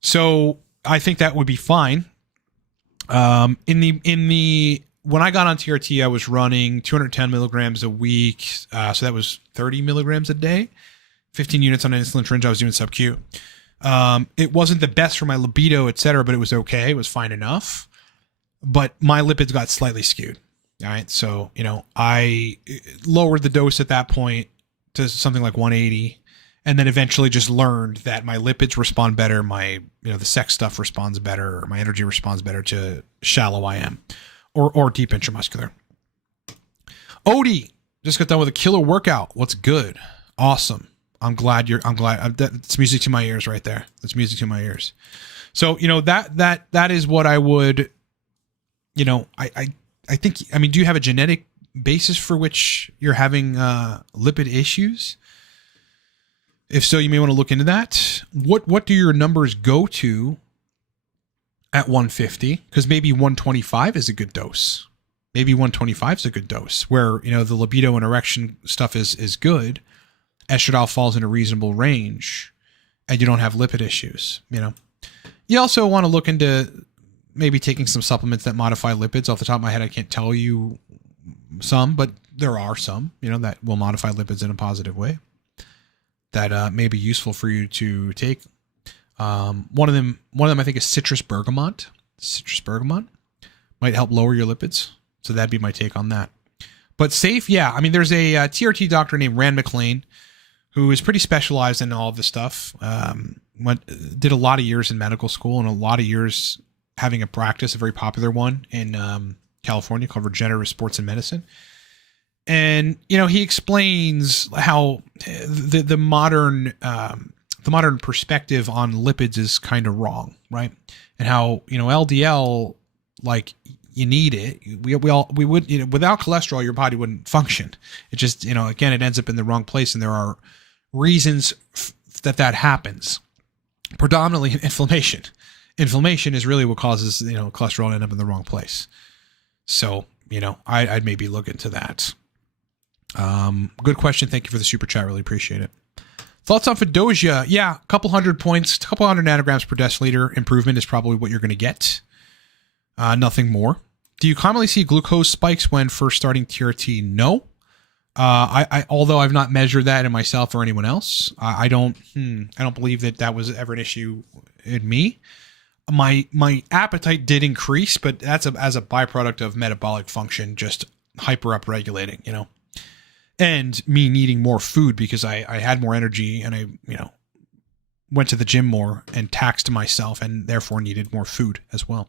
So I think that would be fine. When I got on TRT, I was running 210 milligrams a week. So that was 30 milligrams a day, 15 units on an insulin syringe. I was doing sub-Q. It wasn't the best for my libido, etc., but it was okay. It was fine enough. But my lipids got slightly skewed. All right. So, you know, I lowered the dose at that point to something like 180, and then eventually just learned that my lipids respond better. The sex stuff responds better. My energy responds better to shallow IM or deep intramuscular. Odie just got done with a killer workout. What's good? Awesome. I'm glad. That's music to my ears right there. That's music to my ears. So, you know, that is what I would, you know, I think, I mean, do you have a genetic basis for which you're having lipid issues? If so, you may want to look into that. What do your numbers go to at 150? Because maybe 125 is a good dose. Maybe 125 is a good dose where, you know, the libido and erection stuff is good. Estradiol falls in a reasonable range and you don't have lipid issues, you know. You also want to look into maybe taking some supplements that modify lipids. Off the top of my head, I can't tell you some, but there are some, you know, that will modify lipids in a positive way that may be useful for you to take. One of them I think is citrus bergamot. Citrus bergamot might help lower your lipids. So that'd be my take on that. But safe, yeah. I mean, there's a TRT doctor named Rand McLean who is pretty specialized in all of this stuff. Did a lot of years in medical school and a lot of years having a practice, a very popular one in California called Regenerative Sports and Medicine. And, you know, he explains how the modern perspective on lipids is kind of wrong, right? And how, you know, LDL, like, you need it. We would, you know, without cholesterol, your body wouldn't function. It just, you know, again, it ends up in the wrong place. And there are reasons that happens. Predominantly inflammation. Inflammation is really what causes, you know, cholesterol to end up in the wrong place. So, you know, I'd maybe look into that. Good question. Thank you for the super chat. Really appreciate it. Thoughts on Fedosia? Yeah, a couple hundred points, a couple hundred nanograms per deciliter improvement is probably what you're going to get. Nothing more. Do you commonly see glucose spikes when first starting TRT? No. I although I've not measured that in myself or anyone else, I don't believe that was ever an issue in me. My appetite did increase, but that's as a byproduct of metabolic function, just hyper upregulating, you know, and me needing more food because I had more energy and I, you know, went to the gym more and taxed myself and therefore needed more food as well.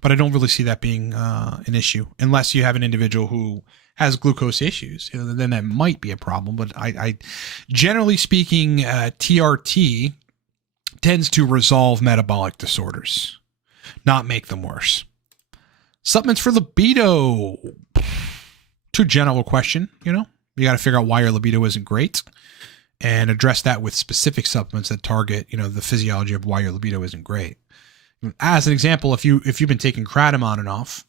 But I don't really see that being an issue unless you have an individual who has glucose issues. You know, then that might be a problem. But I generally speaking, TRT tends to resolve metabolic disorders, not make them worse. Supplements for libido. Too general a question, you know. You got to figure out why your libido isn't great and address that with specific supplements that target, you know, the physiology of why your libido isn't great. As an example, if you've been taking kratom on and off,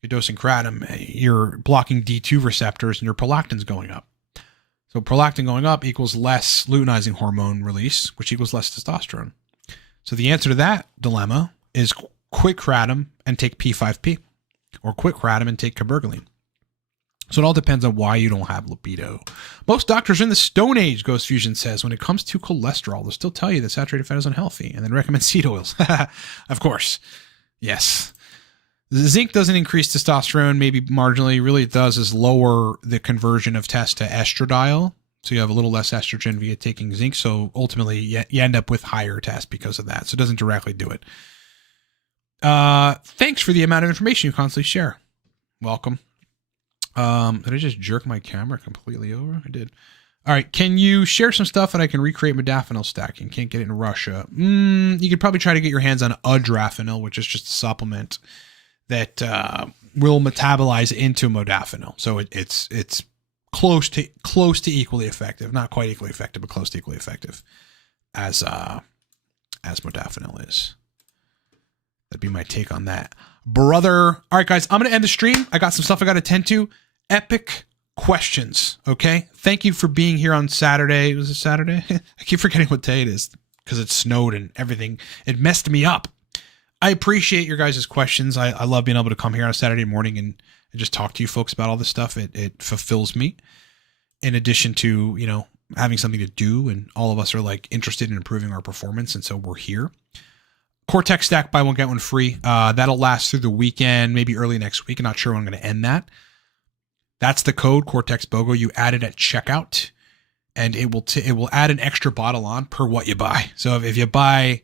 you're dosing kratom, you're blocking D2 receptors and your prolactin's going up. So prolactin going up equals less luteinizing hormone release, which equals less testosterone. So the answer to that dilemma is quit kratom and take P5P, or quit kratom and take cabergoline. So it all depends on why you don't have libido. Most doctors are in the Stone Age, Ghost Fusion says. When it comes to cholesterol, they'll still tell you that saturated fat is unhealthy and then recommend seed oils. Of course. Yes. Zinc doesn't increase testosterone, maybe marginally. Really, it does is lower the conversion of test to estradiol. So you have a little less estrogen via taking zinc. So ultimately, you end up with higher test because of that. So it doesn't directly do it. Thanks for the amount of information you constantly share. Welcome. Did I just jerk my camera completely over? I did. All right. Can you share some stuff that I can recreate modafinil stacking? Can't get it in Russia. You could probably try to get your hands on adrafinil, which is just a supplement that will metabolize into modafinil. So it's close to equally effective, not quite equally effective, but close to equally effective as modafinil is. That'd be my take on that, brother. All right, guys, I'm gonna end the stream. I got some stuff I got to attend to. Epic questions. Okay, thank you for being here on Saturday. Was it Saturday? I keep forgetting what day it is because it snowed and everything. It messed me up. I appreciate your guys' questions. I love being able to come here on a Saturday morning and just talk to you folks about all this stuff. It fulfills me. In addition to, you know, having something to do, and all of us are like interested in improving our performance, and so we're here. Cortex Stack buy one get one free. That'll last through the weekend, maybe early next week. I'm not sure when I'm going to end that. That's the code Cortex BOGO. You add it at checkout, and it will add an extra bottle on per what you buy. So if you buy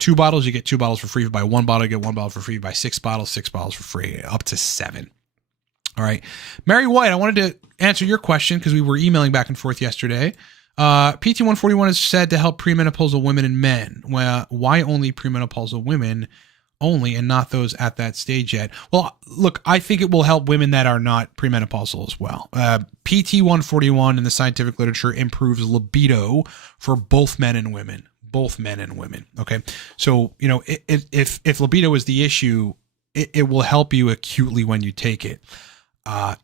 2 bottles, you get 2 bottles for free. If you buy 1 bottle, you get 1 bottle for free. If you buy 6 bottles for free, up to 7. All right. Mary White, I wanted to answer your question because we were emailing back and forth yesterday. PT141 is said to help premenopausal women and men. Well, why only premenopausal women only and not those at that stage yet? Well, look, I think it will help women that are not premenopausal as well. PT141 in the scientific literature improves libido for both men and women. Both men and women. Okay. So, you know, if libido is the issue, it will help you acutely when you take it.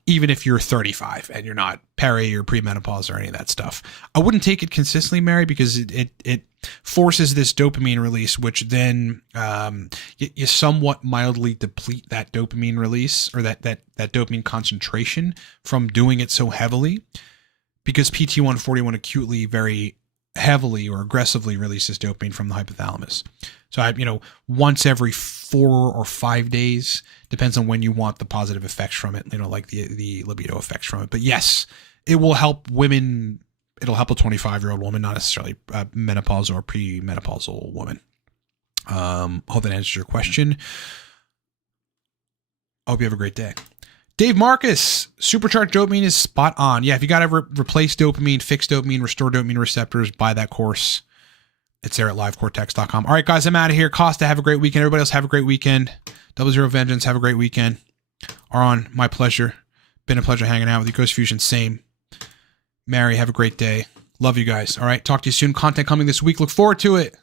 Even if you're 35 and you're not peri or premenopause or any of that stuff. I wouldn't take it consistently, Mary, because it forces this dopamine release, which then you somewhat mildly deplete that dopamine release, or that dopamine concentration from doing it so heavily, because PT141 acutely very heavily or aggressively releases dopamine from the hypothalamus. So once every 4 or 5 days, depends on when you want the positive effects from it, like the libido effects from it. But yes, it will help women. It'll help a 25-year-old woman, not necessarily a menopausal or premenopausal woman. Hope that answers your question. I hope you have a great day. Dave Marcus, supercharged dopamine is spot on. Yeah, if you got to replace dopamine, fix dopamine, restore dopamine receptors, buy that course. It's there at livecortex.com. All right, guys, I'm out of here. Costa, have a great weekend. Everybody else, have a great weekend. 00 Vengeance, have a great weekend. Aron, my pleasure. Been a pleasure hanging out with you. Ghost Fusion, same. Mary, have a great day. Love you guys. All right, talk to you soon. Content coming this week. Look forward to it.